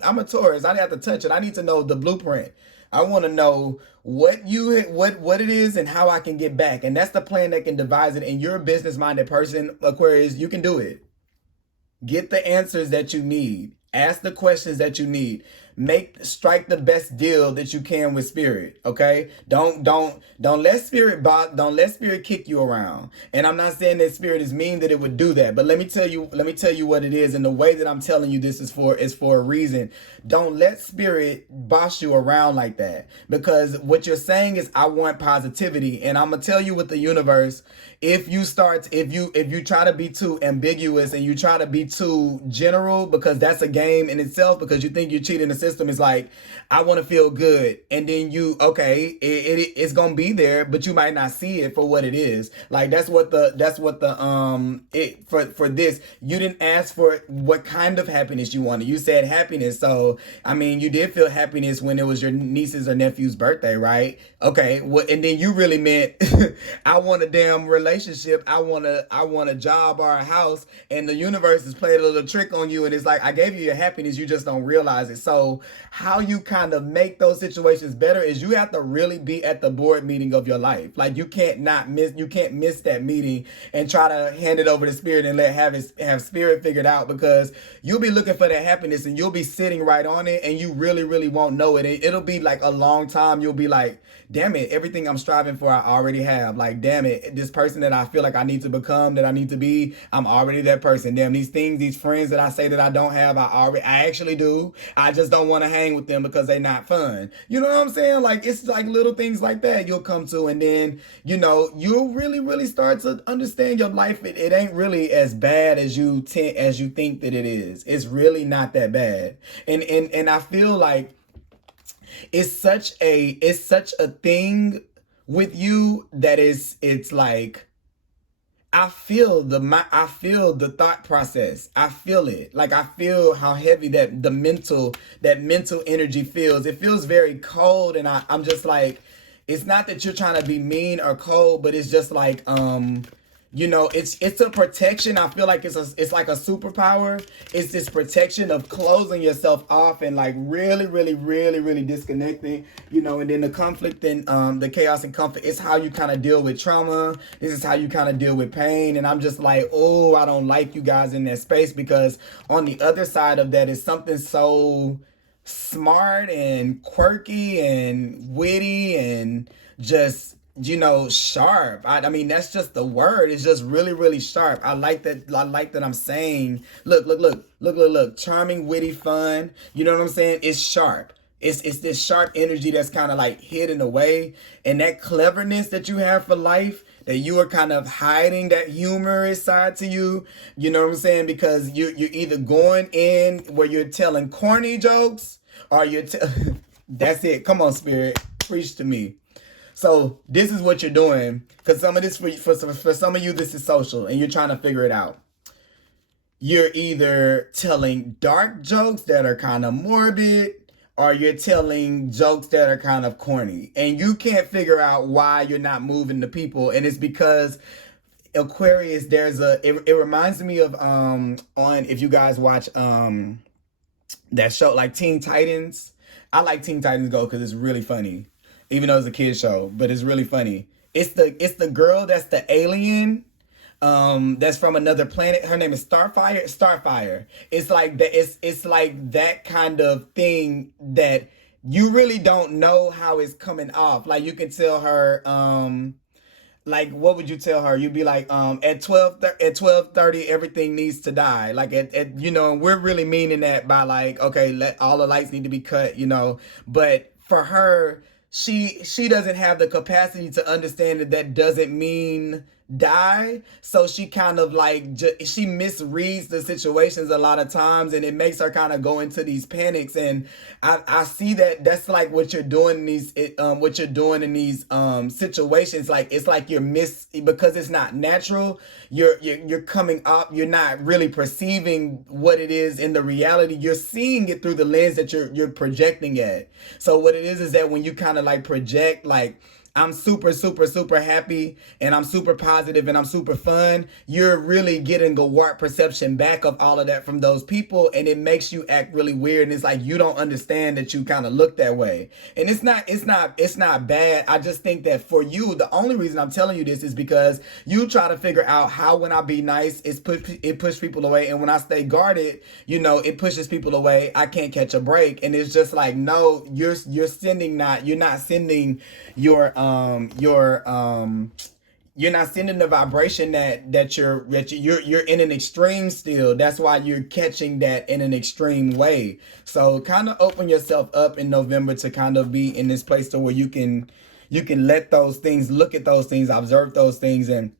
I'm a Taurus. I have to touch it. I need to know the blueprint. I want to know what it is and how I can get back. And that's the plan that can devise it. And you're a business-minded person, Aquarius. You can do it. Get the answers that you need. Ask the questions that you need. Strike the best deal that you can with spirit. Okay? Don't let spirit kick you around. And I'm not saying that spirit is mean that it would do that, but let me tell you what it is. And the way that I'm telling you this is for a reason. Don't let spirit boss you around like that. Because what you're saying is, I want positivity. And I'm gonna tell you with the universe, if you try to be too ambiguous and you try to be too general, because that's a game in itself, because you think you're cheating the system, is like, I want to feel good, and then it's gonna be there, but you might not see it for what it is. Like for this, you didn't ask for what kind of happiness you wanted. You said happiness, so I mean, you did feel happiness when it was your niece's or nephew's birthday, right? Okay, well, and then you really meant I want a damn relationship, I want a job or a house, and the universe has played a little trick on you, and it's like, I gave you your happiness, you just don't realize it. So how you kind of make those situations better is you have to really be at the board meeting of your life. Like you can't miss that meeting and try to hand it over to spirit and have spirit figured out, because you'll be looking for that happiness and you'll be sitting right on it, and you really, really won't know it. It'll be like a long time. You'll be like, damn it, everything I'm striving for, I already have. Like, damn it, this person that I feel like I need to become, that I need to be, I'm already that person. Damn, these things, these friends that I say that I don't have, I actually do. I just don't want to hang with them because they're not fun. You know what I'm saying? Like, it's like little things like that you'll come to, and then, you'll really, really start to understand your life. It ain't really as bad as you think that it is. It's really not that bad. And I feel like it's such a thing with you that it's like, I feel the thought process. I feel it. Like, I feel how heavy that mental energy feels. It feels very cold, and I'm just like, it's not that you're trying to be mean or cold, but it's just like, it's a protection. I feel like it's like a superpower. It's this protection of closing yourself off and like really, really, really, really disconnecting, and then the conflict and the chaos and comfort. It's how you kind of deal with trauma. This is how you kind of deal with pain. And I'm just like, oh, I don't like you guys in that space, because on the other side of that is something so smart and quirky and witty and just sharp. I mean, that's just the word. It's just really, really sharp. I like that. I like that I'm saying, look. Charming, witty, fun. You know what I'm saying? It's sharp. It's this sharp energy that's kind of like hidden away. And that cleverness that you have for life, that you are kind of hiding that humorous side to you. You know what I'm saying? Because you're either going in where you're telling corny jokes, or that's it. Come on, Spirit. Preach to me. So this is what you're doing, because some of this for some of you, this is social and you're trying to figure it out. You're either telling dark jokes that are kind of morbid, or you're telling jokes that are kind of corny, and you can't figure out why you're not moving the people. And it's because Aquarius, it reminds me of on, if you guys watch that show like Teen Titans. I like Teen Titans Go because it's really funny. Even though it's a kid's show, but it's really funny. It's the girl that's the alien, that's from another planet. Her name is Starfire. It's like that. It's like that kind of thing that you really don't know how it's coming off. Like you can tell her, like what would you tell her? You'd be like, at 12:30 everything needs to die. Like at we're really meaning that by like, okay, let all the lights need to be cut. But for her, she doesn't have the capacity to understand that doesn't mean die. So she kind of like she misreads the situations a lot of times, and it makes her kind of go into these panics. And I see that's like what you're doing in these situations. Like it's like because it's not natural. You're coming up. You're not really perceiving what it is in the reality. You're seeing it through the lens that you're projecting at. So what it is that when you kind of like project like, I'm super, super, super happy, and I'm super positive, and I'm super fun, you're really getting a warped perception back of all of that from those people, and it makes you act really weird. And it's like you don't understand that you kind of look that way. And it's not bad. I just think that for you, the only reason I'm telling you this is because you try to figure out how when I be nice, it push people away, and when I stay guarded, it pushes people away. I can't catch a break, and it's just like, no, you're not sending you're not sending the vibration that you're in an extreme still. That's why you're catching that in an extreme way. So kind of open yourself up in November to kind of be in this place to where you can let those things, look at those things, observe those things, and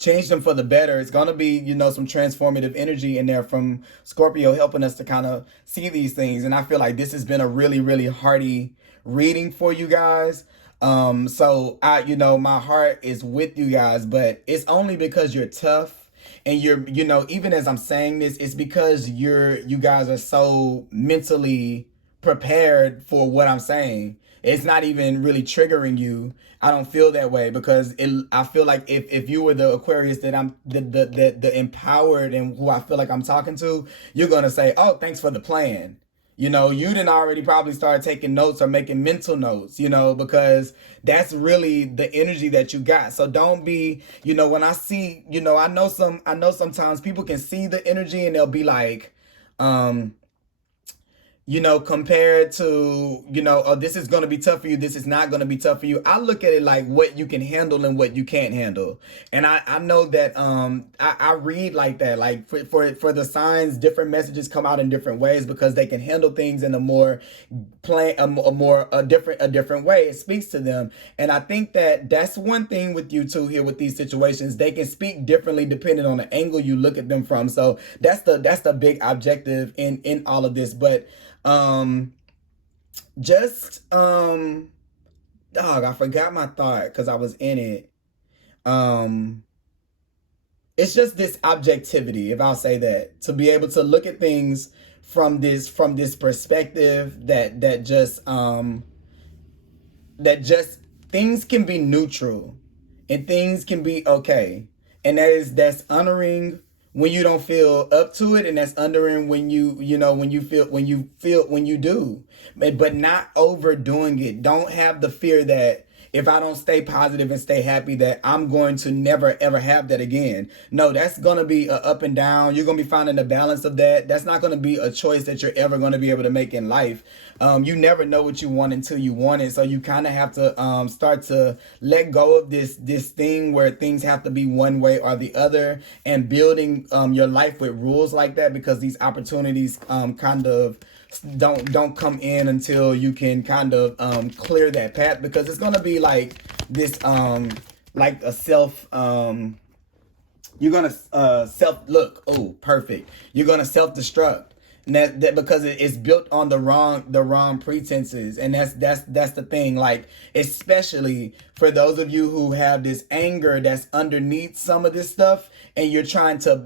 change them for the better. It's going to be, some transformative energy in there from Scorpio helping us to kind of see these things. And I feel like this has been a really, really hearty reading for you guys. So my heart is with you guys, but it's only because you're tough, and you're, even as I'm saying this, it's because you guys are so mentally prepared for what I'm saying. It's not even really triggering you. I don't feel that way because I feel like if you were the Aquarius that I'm the empowered and who I feel like I'm talking to, you're going to say, oh, thanks for the plan. You didn't already probably start taking notes or making mental notes, because that's really the energy that you got. So don't be, when I see, I know sometimes people can see the energy and they'll be like, compared to, oh, this is going to be tough for you, this is not going to be tough for you. I look at it like what you can handle and what you can't handle. And I know that I read like that, like for the signs, different messages come out in different ways because they can handle things in a different way. It speaks to them. And I think that that's one thing with you too here with these situations. They can speak differently depending on the angle you look at them from. So that's the big objective in all of this. But I forgot my thought because I was in it. It's just this objectivity, if I'll say that, to be able to look at things from this perspective that just things can be neutral and things can be okay. And that's honoring when you don't feel up to it, and that's honoring when you do, but not overdoing it. Don't have the fear that if I don't stay positive and stay happy, that I'm going to never ever have that again. No, that's going to be a up and down. You're going to be finding the balance of that. That's not going to be a choice that you're ever going to be able to make in life. You never know what you want until you want it. So you kind of have to start to let go of this thing where things have to be one way or the other, and building your life with rules like that, because these opportunities kind of don't come in until you can kind of clear that path, because it's going to be like this like a self you're going to self look, oh perfect, you're going to self-destruct. And that because it's built on the wrong pretenses. And that's the thing. Like, especially for those of you who have this anger that's underneath some of this stuff, and you're trying to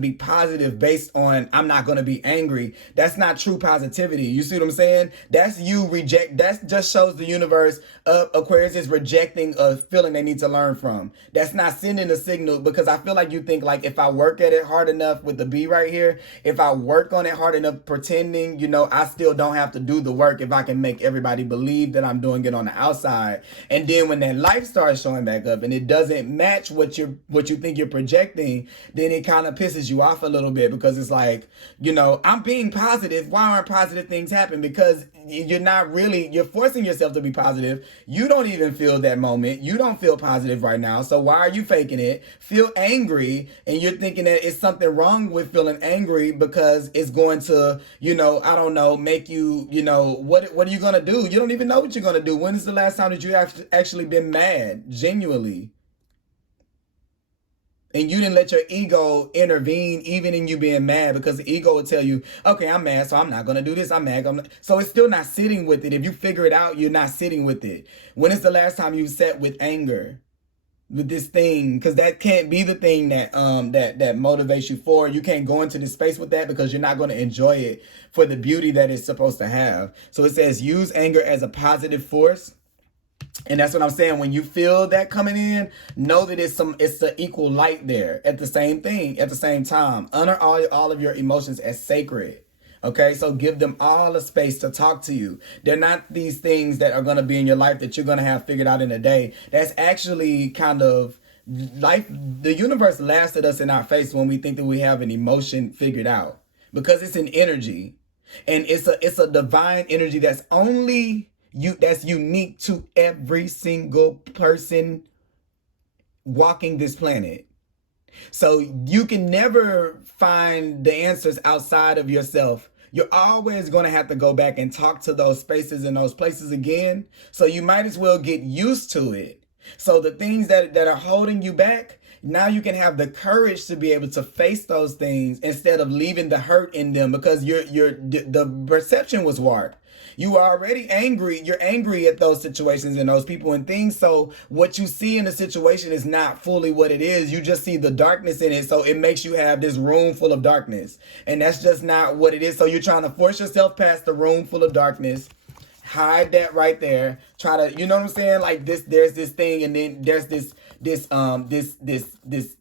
be positive based on, I'm not going to be angry. That's not true positivity. You see what I'm saying? That's you reject. That just shows the universe Aquarius is rejecting a feeling they need to learn from. That's not sending a signal, because I feel like you think like, if I work at it hard enough with the B right here, if I work on it hard enough pretending, you know, I still don't have to do the work if I can make everybody believe that I'm doing it on the outside. And then when that life starts showing back up and it doesn't match what you think you're projecting, then it kind of pisses you off a little bit, because it's like, you know, I'm being positive. Why aren't positive things happen? Because you're forcing yourself to be positive. You don't even feel that moment. You don't feel positive right now. So why are you faking it? Feel angry, and you're thinking that it's something wrong with feeling angry, because it's going to, you know, I don't know, make you, you know, what are you going to do? You don't even know what you're going to do. When is the last time that you actually been mad, genuinely? And you didn't let your ego intervene even in you being mad, because the ego will tell you, okay, I'm mad, so I'm not going to do this. I'm mad. So it's still not sitting with it. If you figure it out, you're not sitting with it. When is the last time you sat with anger, with this thing? Because that can't be the thing that that motivates you forward. You can't go into this space with that, because you're not going to enjoy it for the beauty that it's supposed to have. So it says use anger as a positive force. And that's what I'm saying. When you feel that coming in, know that it's the equal light there at the same time. Honor all of your emotions as sacred. Okay, so give them all the space to talk to you. They're not these things that are going to be in your life that you're going to have figured out in a day. That's actually kind of life. The universe laughs at us in our face when we think that we have an emotion figured out, because it's an energy, and it's a divine energy that's only that's unique to every single person walking this planet. So you can never find the answers outside of yourself. You're always going to have to go back and talk to those spaces and those places again. So you might as well get used to it. So the things that are holding you back, now you can have the courage to be able to face those things instead of leaving the hurt in them, because the perception was warped. You are already angry. You're angry at those situations and those people and things. So what you see in the situation is not fully what it is. You just see the darkness in it. So it makes you have this room full of darkness. And that's just not what it is. So you're trying to force yourself past the room full of darkness. Hide that right there. Try to, you know what I'm saying? Like this, there's this thing, and then there's this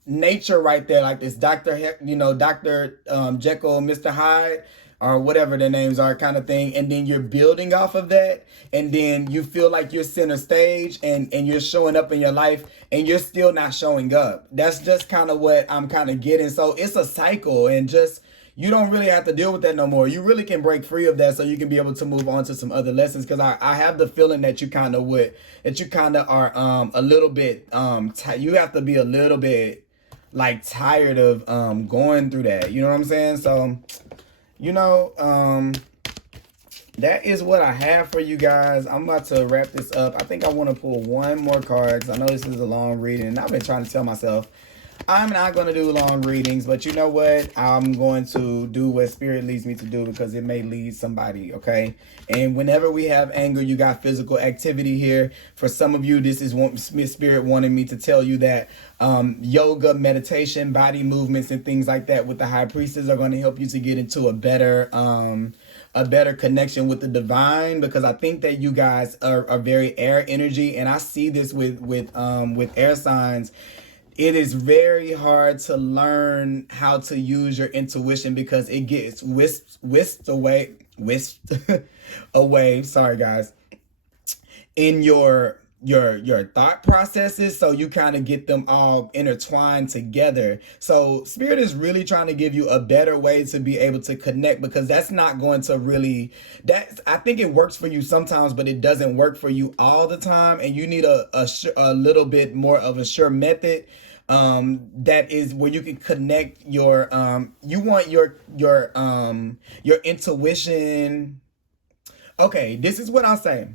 nature right there, like this Dr. Jekyll, Mr. Hyde, or whatever their names are, kind of thing. And then you're building off of that, and then you feel like you're center stage, and you're showing up in your life, and you're still not showing up. That's just kind of what I'm kind of getting. So it's a cycle, and just, you don't really have to deal with that no more. You really can break free of that, so you can be able to move on to some other lessons. Because I have the feeling that you kind of are a little bit you have to be a little bit like tired of going through that. You know what I'm saying? So, you know, that is what I have for you guys. I'm about to wrap this up. I think I want to pull one more card, because I know this is a long reading, and I've been trying to tell myself I'm not going to do long readings, but you know what? I'm going to do what Spirit leads me to do, because it may lead somebody, okay? And whenever we have anger, you got physical activity here. For some of you, this is what Spirit wanted me to tell you, that yoga, meditation, body movements, and things like that with the High Priestess are going to help you to get into a better connection with the divine, because I think that you guys are very air energy, and I see this with air signs. It is very hard to learn how to use your intuition, because it gets whisked away. Sorry, guys. In your your thought processes, so you kind of get them all intertwined together. So spirit is really trying to give you a better way to be able to connect, because that's not going to really, that I think it works for you sometimes, but it doesn't work for you all the time, and you need a little bit more of a sure method, that is where you can connect your you want your intuition. Okay, this is what I'll say.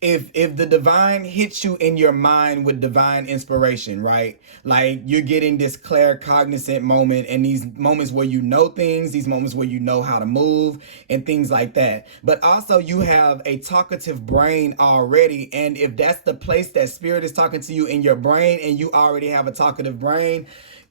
If the divine hits you in your mind with divine inspiration, right? Like you're getting this claircognizant moment, and these moments where you know things, these moments where you know how to move and things like that. But also you have a talkative brain already, and if that's the place that spirit is talking to you in your brain, and you already have a talkative brain,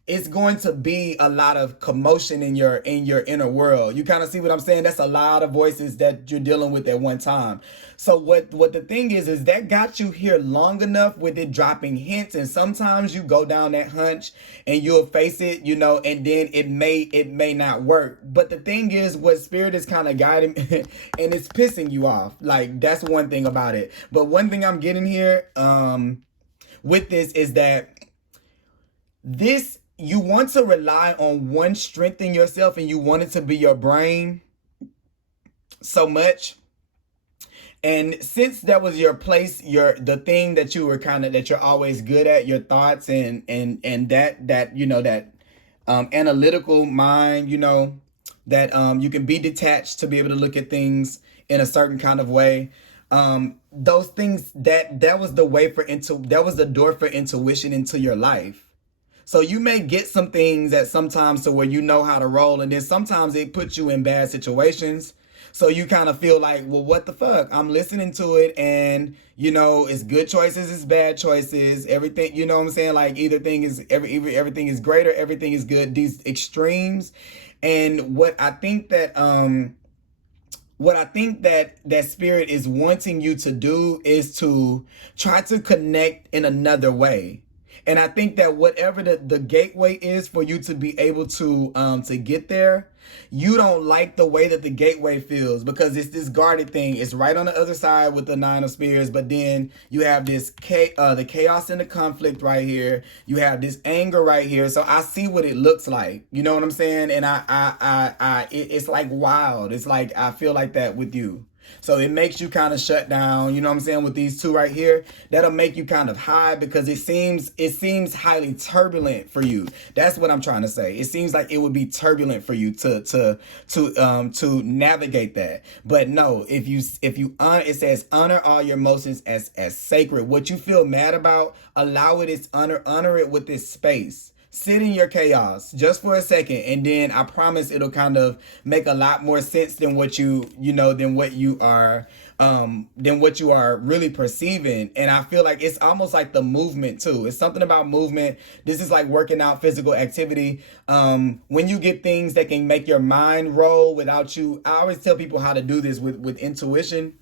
it's going to be a lot of commotion in your inner world. You kind of see what I'm saying? That's a lot of voices that you're dealing with at one time. So what the thing is that got you here long enough with it dropping hints, and sometimes you go down that hunch and you'll face it, and then it may not work. But the thing is, what spirit is kind of guiding and it's pissing you off. Like, that's one thing about it. But one thing I'm getting here with this is that you want to rely on one strength in yourself, and you want it to be your brain so much. And since that was your place, the thing that you were that you're always good at, your thoughts and that analytical mind, that you can be detached to be able to look at things in a certain kind of way. Those things, that was the way that was the door for intuition into your life. So you may get some things that sometimes to where you know how to roll, and then sometimes it puts you in bad situations. So you kind of feel like, well, what the fuck? I'm listening to it, and it's good choices, it's bad choices, everything. You know what I'm saying? Like everything is great or everything is good. These extremes, and what I think that that spirit is wanting you to do is to try to connect in another way. And I think that whatever the gateway is for you to be able to get there, you don't like the way that the gateway feels, because it's this guarded thing. It's right on the other side with the Nine of Spears, but then you have this the chaos and the conflict right here. You have this anger right here. So I see what it looks like. You know what I'm saying? And it's like wild. It's like I feel like that with you. So it makes you kind of shut down, you know what I'm saying, with these two right here. That'll make you kind of hide, because it seems highly turbulent for you. That's what I'm trying to say. It seems like it would be turbulent for you to navigate that. But no, if you honor, it says honor all your emotions as sacred. What you feel mad about, allow it, honor it with this space. Sit in your chaos just for a second, and then I promise it'll kind of make a lot more sense than what you are really perceiving. And I feel like it's almost like the movement too. It's something about movement. This is like working out, physical activity. When you get things that can make your mind roll without you, I always tell people how to do this with intuition.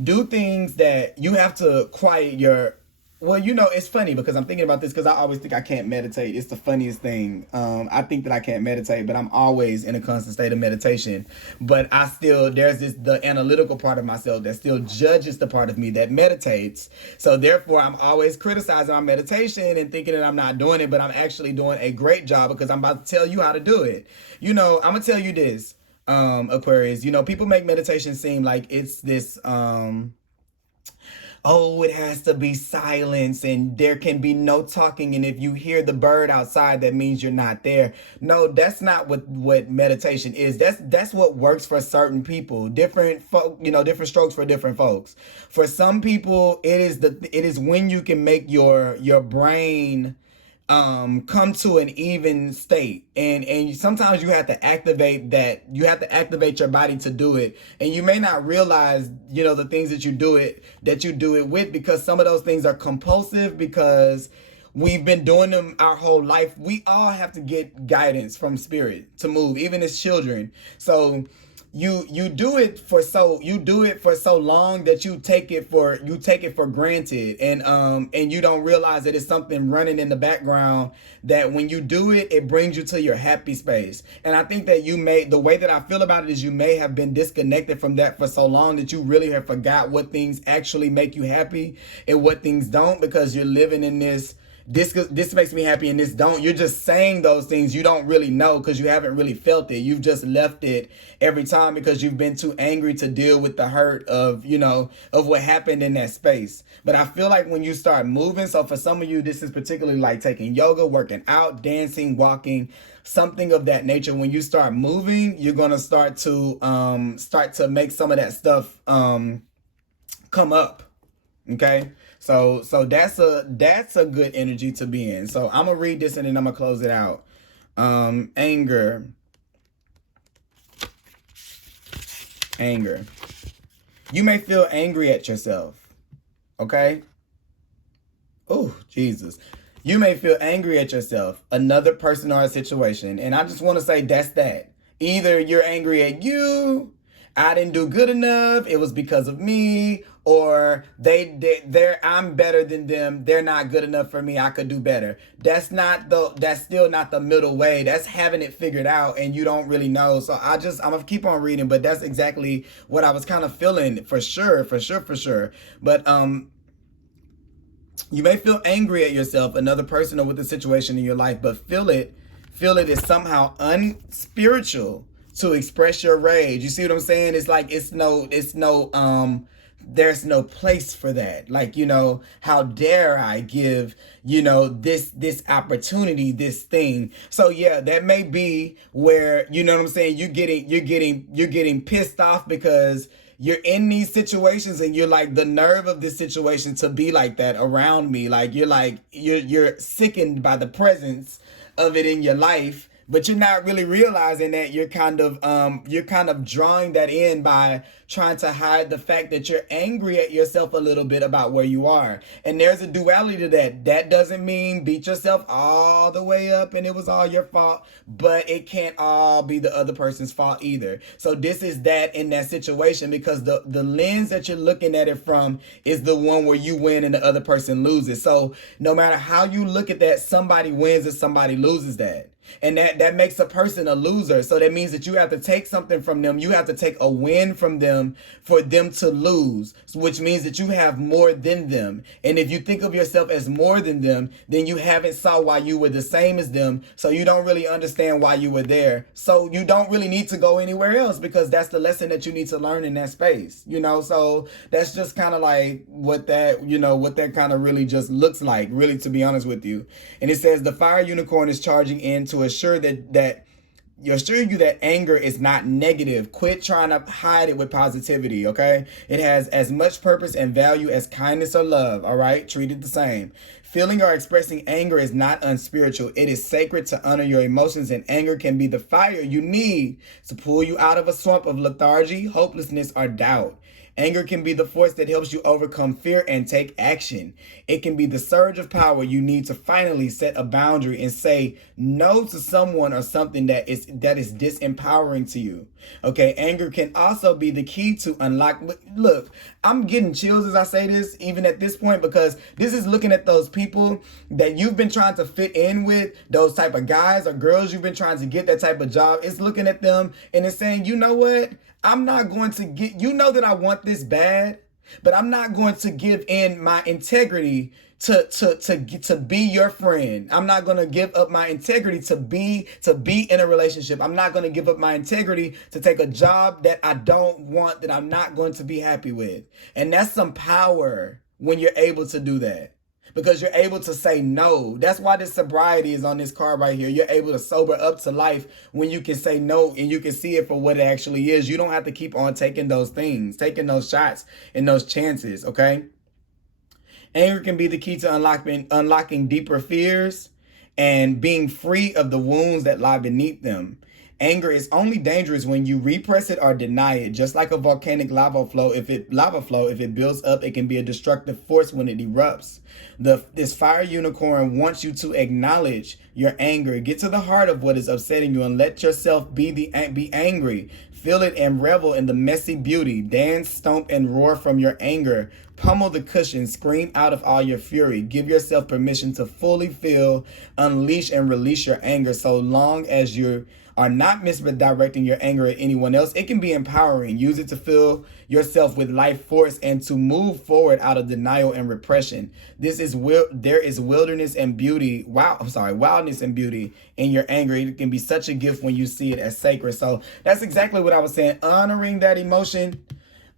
Do things that you have to quiet your. Well, it's funny because I'm thinking about this because I always think I can't meditate. It's the funniest thing. I think that I can't meditate, but I'm always in a constant state of meditation. But there's the analytical part of myself that still judges the part of me that meditates. So therefore, I'm always criticizing my meditation and thinking that I'm not doing it, but I'm actually doing a great job, because I'm about to tell you how to do it. I'm going to tell you this, Aquarius. People make meditation seem like it's this... oh, it has to be silence and there can be no talking, and if you hear the bird outside, that means you're not there. No, that's not what meditation is. That's what works for certain people. Different strokes for different folks. For some people, it is when you can make your brain come to an even state, and sometimes you have to activate your body to do it, and you may not realize the things that you do it with, because some of those things are compulsive, because we've been doing them our whole life. We all have to get guidance from spirit to move, even as children. So you do it for so long that you take it for granted, and you don't realize that it's something running in the background, that when you do it, it brings you to your happy space. And I think that the way that I feel about it is you may have been disconnected from that for so long that you really have forgot what things actually make you happy and what things don't, because you're living in this makes me happy and this don't. You're just saying those things you don't really know because you haven't really felt it. You've just left it every time because you've been too angry to deal with the hurt of what happened in that space. But I feel like when you start moving, so for some of you, this is particularly like taking yoga, working out, dancing, walking, something of that nature. When you start moving, you're going to start to make some of that stuff come up. Okay? So that's a good energy to be in. So I'm gonna read this and then I'm gonna close it out. Anger. You may feel angry at yourself. Okay? Oh, Jesus. You may feel angry at yourself, another person, or a situation. And I just want to say that's that. Either you're angry at you, I didn't do good enough, it was because of me, or I'm better than them, they're not good enough for me, I could do better. That's still not the middle way. That's having it figured out and you don't really know. So I'm gonna keep on reading, but that's exactly what I was kind of feeling for sure. But you may feel angry at yourself, another person, or with a situation in your life, but feel it is somehow unspiritual to express your rage. You see what I'm saying? It's like there's no place for that. Like, how dare I give, this opportunity, this thing. So yeah, that may be where, you know what I'm saying, you're getting pissed off because you're in these situations and you're like, the nerve of this situation to be like that around me. Like you're sickened by the presence of it in your life. But you're not really realizing that you're kind of drawing that in by trying to hide the fact that you're angry at yourself a little bit about where you are. And there's a duality to that. That doesn't mean beat yourself all the way up and it was all your fault, but it can't all be the other person's fault either. So this is that in that situation, because the lens that you're looking at it from is the one where you win and the other person loses. So no matter how you look at that, somebody wins and somebody loses that. And that makes a person a loser. So that means that you have to take something from them. You have to take a win from them for them to lose, which means that you have more than them. And if you think of yourself as more than them, then you haven't saw why you were the same as them. So you don't really understand why you were there. So you don't really need to go anywhere else, because that's the lesson that you need to learn in that space. So that's just kind of like what that kind of really just looks like, really, to be honest with you. And it says the fire unicorn is charging in to assure you that anger is not negative. Quit trying to hide it with positivity, okay? It has as much purpose and value as kindness or love, all right? Treat it the same. Feeling or expressing anger is not unspiritual. It is sacred to honor your emotions, and anger can be the fire you need to pull you out of a swamp of lethargy, hopelessness, or doubt. Anger can be the force that helps you overcome fear and take action. It can be the surge of power you need to finally set a boundary and say no to someone or something that is disempowering to you. Okay, anger can also be the key to unlock. Look, I'm getting chills as I say this, even at this point, because this is looking at those people that you've been trying to fit in with, those type of guys or girls you've been trying to get that type of job. It's looking at them and it's saying, you know what? I'm not going to that I want this bad, but I'm not going to give in my integrity to be your friend. I'm not going to give up my integrity to be in a relationship. I'm not going to give up my integrity to take a job that I don't want, that I'm not going to be happy with. And that's some power when you're able to do that, because you're able to say no. That's why this sobriety is on this card right here. You're able to sober up to life when you can say no and you can see it for what it actually is. You don't have to keep on taking those things, taking those shots and those chances, okay? Anger can be the key to unlocking deeper fears and being free of the wounds that lie beneath them. Anger is only dangerous when you repress it or deny it. Just like a volcanic lava flow, if it builds up, it can be a destructive force when it erupts. This fire unicorn wants you to acknowledge your anger. Get to the heart of what is upsetting you and let yourself be angry. Feel it and revel in the messy beauty. Dance, stomp, and roar from your anger. Pummel the cushion. Scream out of all your fury. Give yourself permission to fully feel, unleash, and release your anger. So long as you are not misdirecting your anger at anyone else, it can be empowering. Use it to fill yourself with life force and to move forward out of denial and repression. There is wilderness and beauty. Wildness and beauty in your anger. It can be such a gift when you see it as sacred. So that's exactly what I was saying. Honoring that emotion.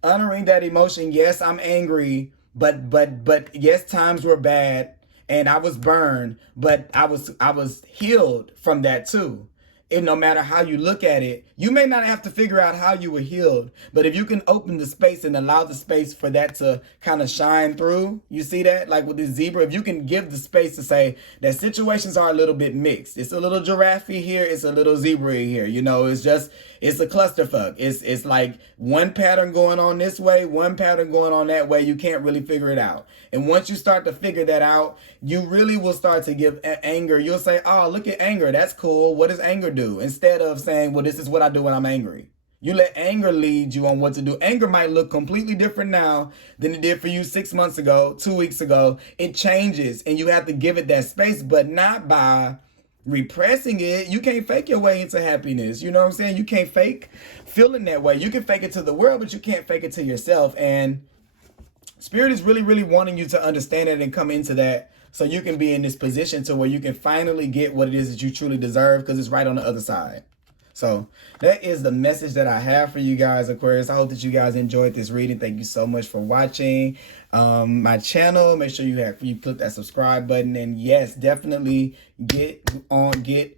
Yes, I'm angry, but yes, times were bad and I was burned, but I was healed from that too. And no matter how you look at it, you may not have to figure out how you were healed, but if you can open the space and allow the space for that to kind of shine through, you see that? Like with this zebra, if you can give the space to say that situations are a little bit mixed. It's a little giraffe here, it's a little zebra here, you know, it's a clusterfuck. It's like one pattern going on this way, one pattern going on that way. You can't really figure it out. And once you start to figure that out, you really will start to give anger. You'll say, oh, look at anger. That's cool. What does anger do? Instead of saying, well, this is what I do when I'm angry. You let anger lead you on what to do. Anger might look completely different now than it did for you 6 months ago, 2 weeks ago. It changes and you have to give it that space, but not by repressing it. You can't fake your way into happiness. You know what I'm saying? You can't fake feeling that way. You can fake it to the world, but you can't fake it to yourself. And Spirit is really, really wanting you to understand it and come into that so you can be in this position to where you can finally get what it is that you truly deserve, because it's right on the other side. So that is the message that I have for you guys, Aquarius. I hope that you guys enjoyed this reading. Thank you so much for watching my channel. Make sure you click that subscribe button. And yes, definitely get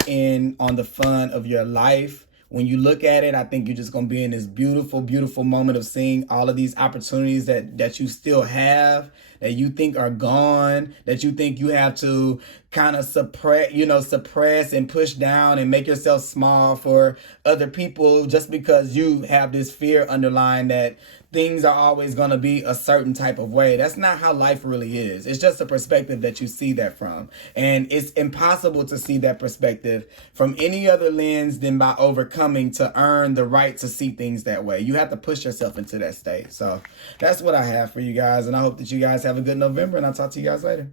in on the fun of your life. When you look at it, I think you're just going to be in this beautiful, beautiful moment of seeing all of these opportunities that you still have, that you think are gone, that you think you have to kind of suppress and push down and make yourself small for other people just because you have this fear underlying that things are always going to be a certain type of way. That's not how life really is. It's just a perspective that you see that from. And it's impossible to see that perspective from any other lens than by overcoming to earn the right to see things that way. You have to push yourself into that state. So that's what I have for you guys. And I hope that you guys have a good November, and I'll talk to you guys later.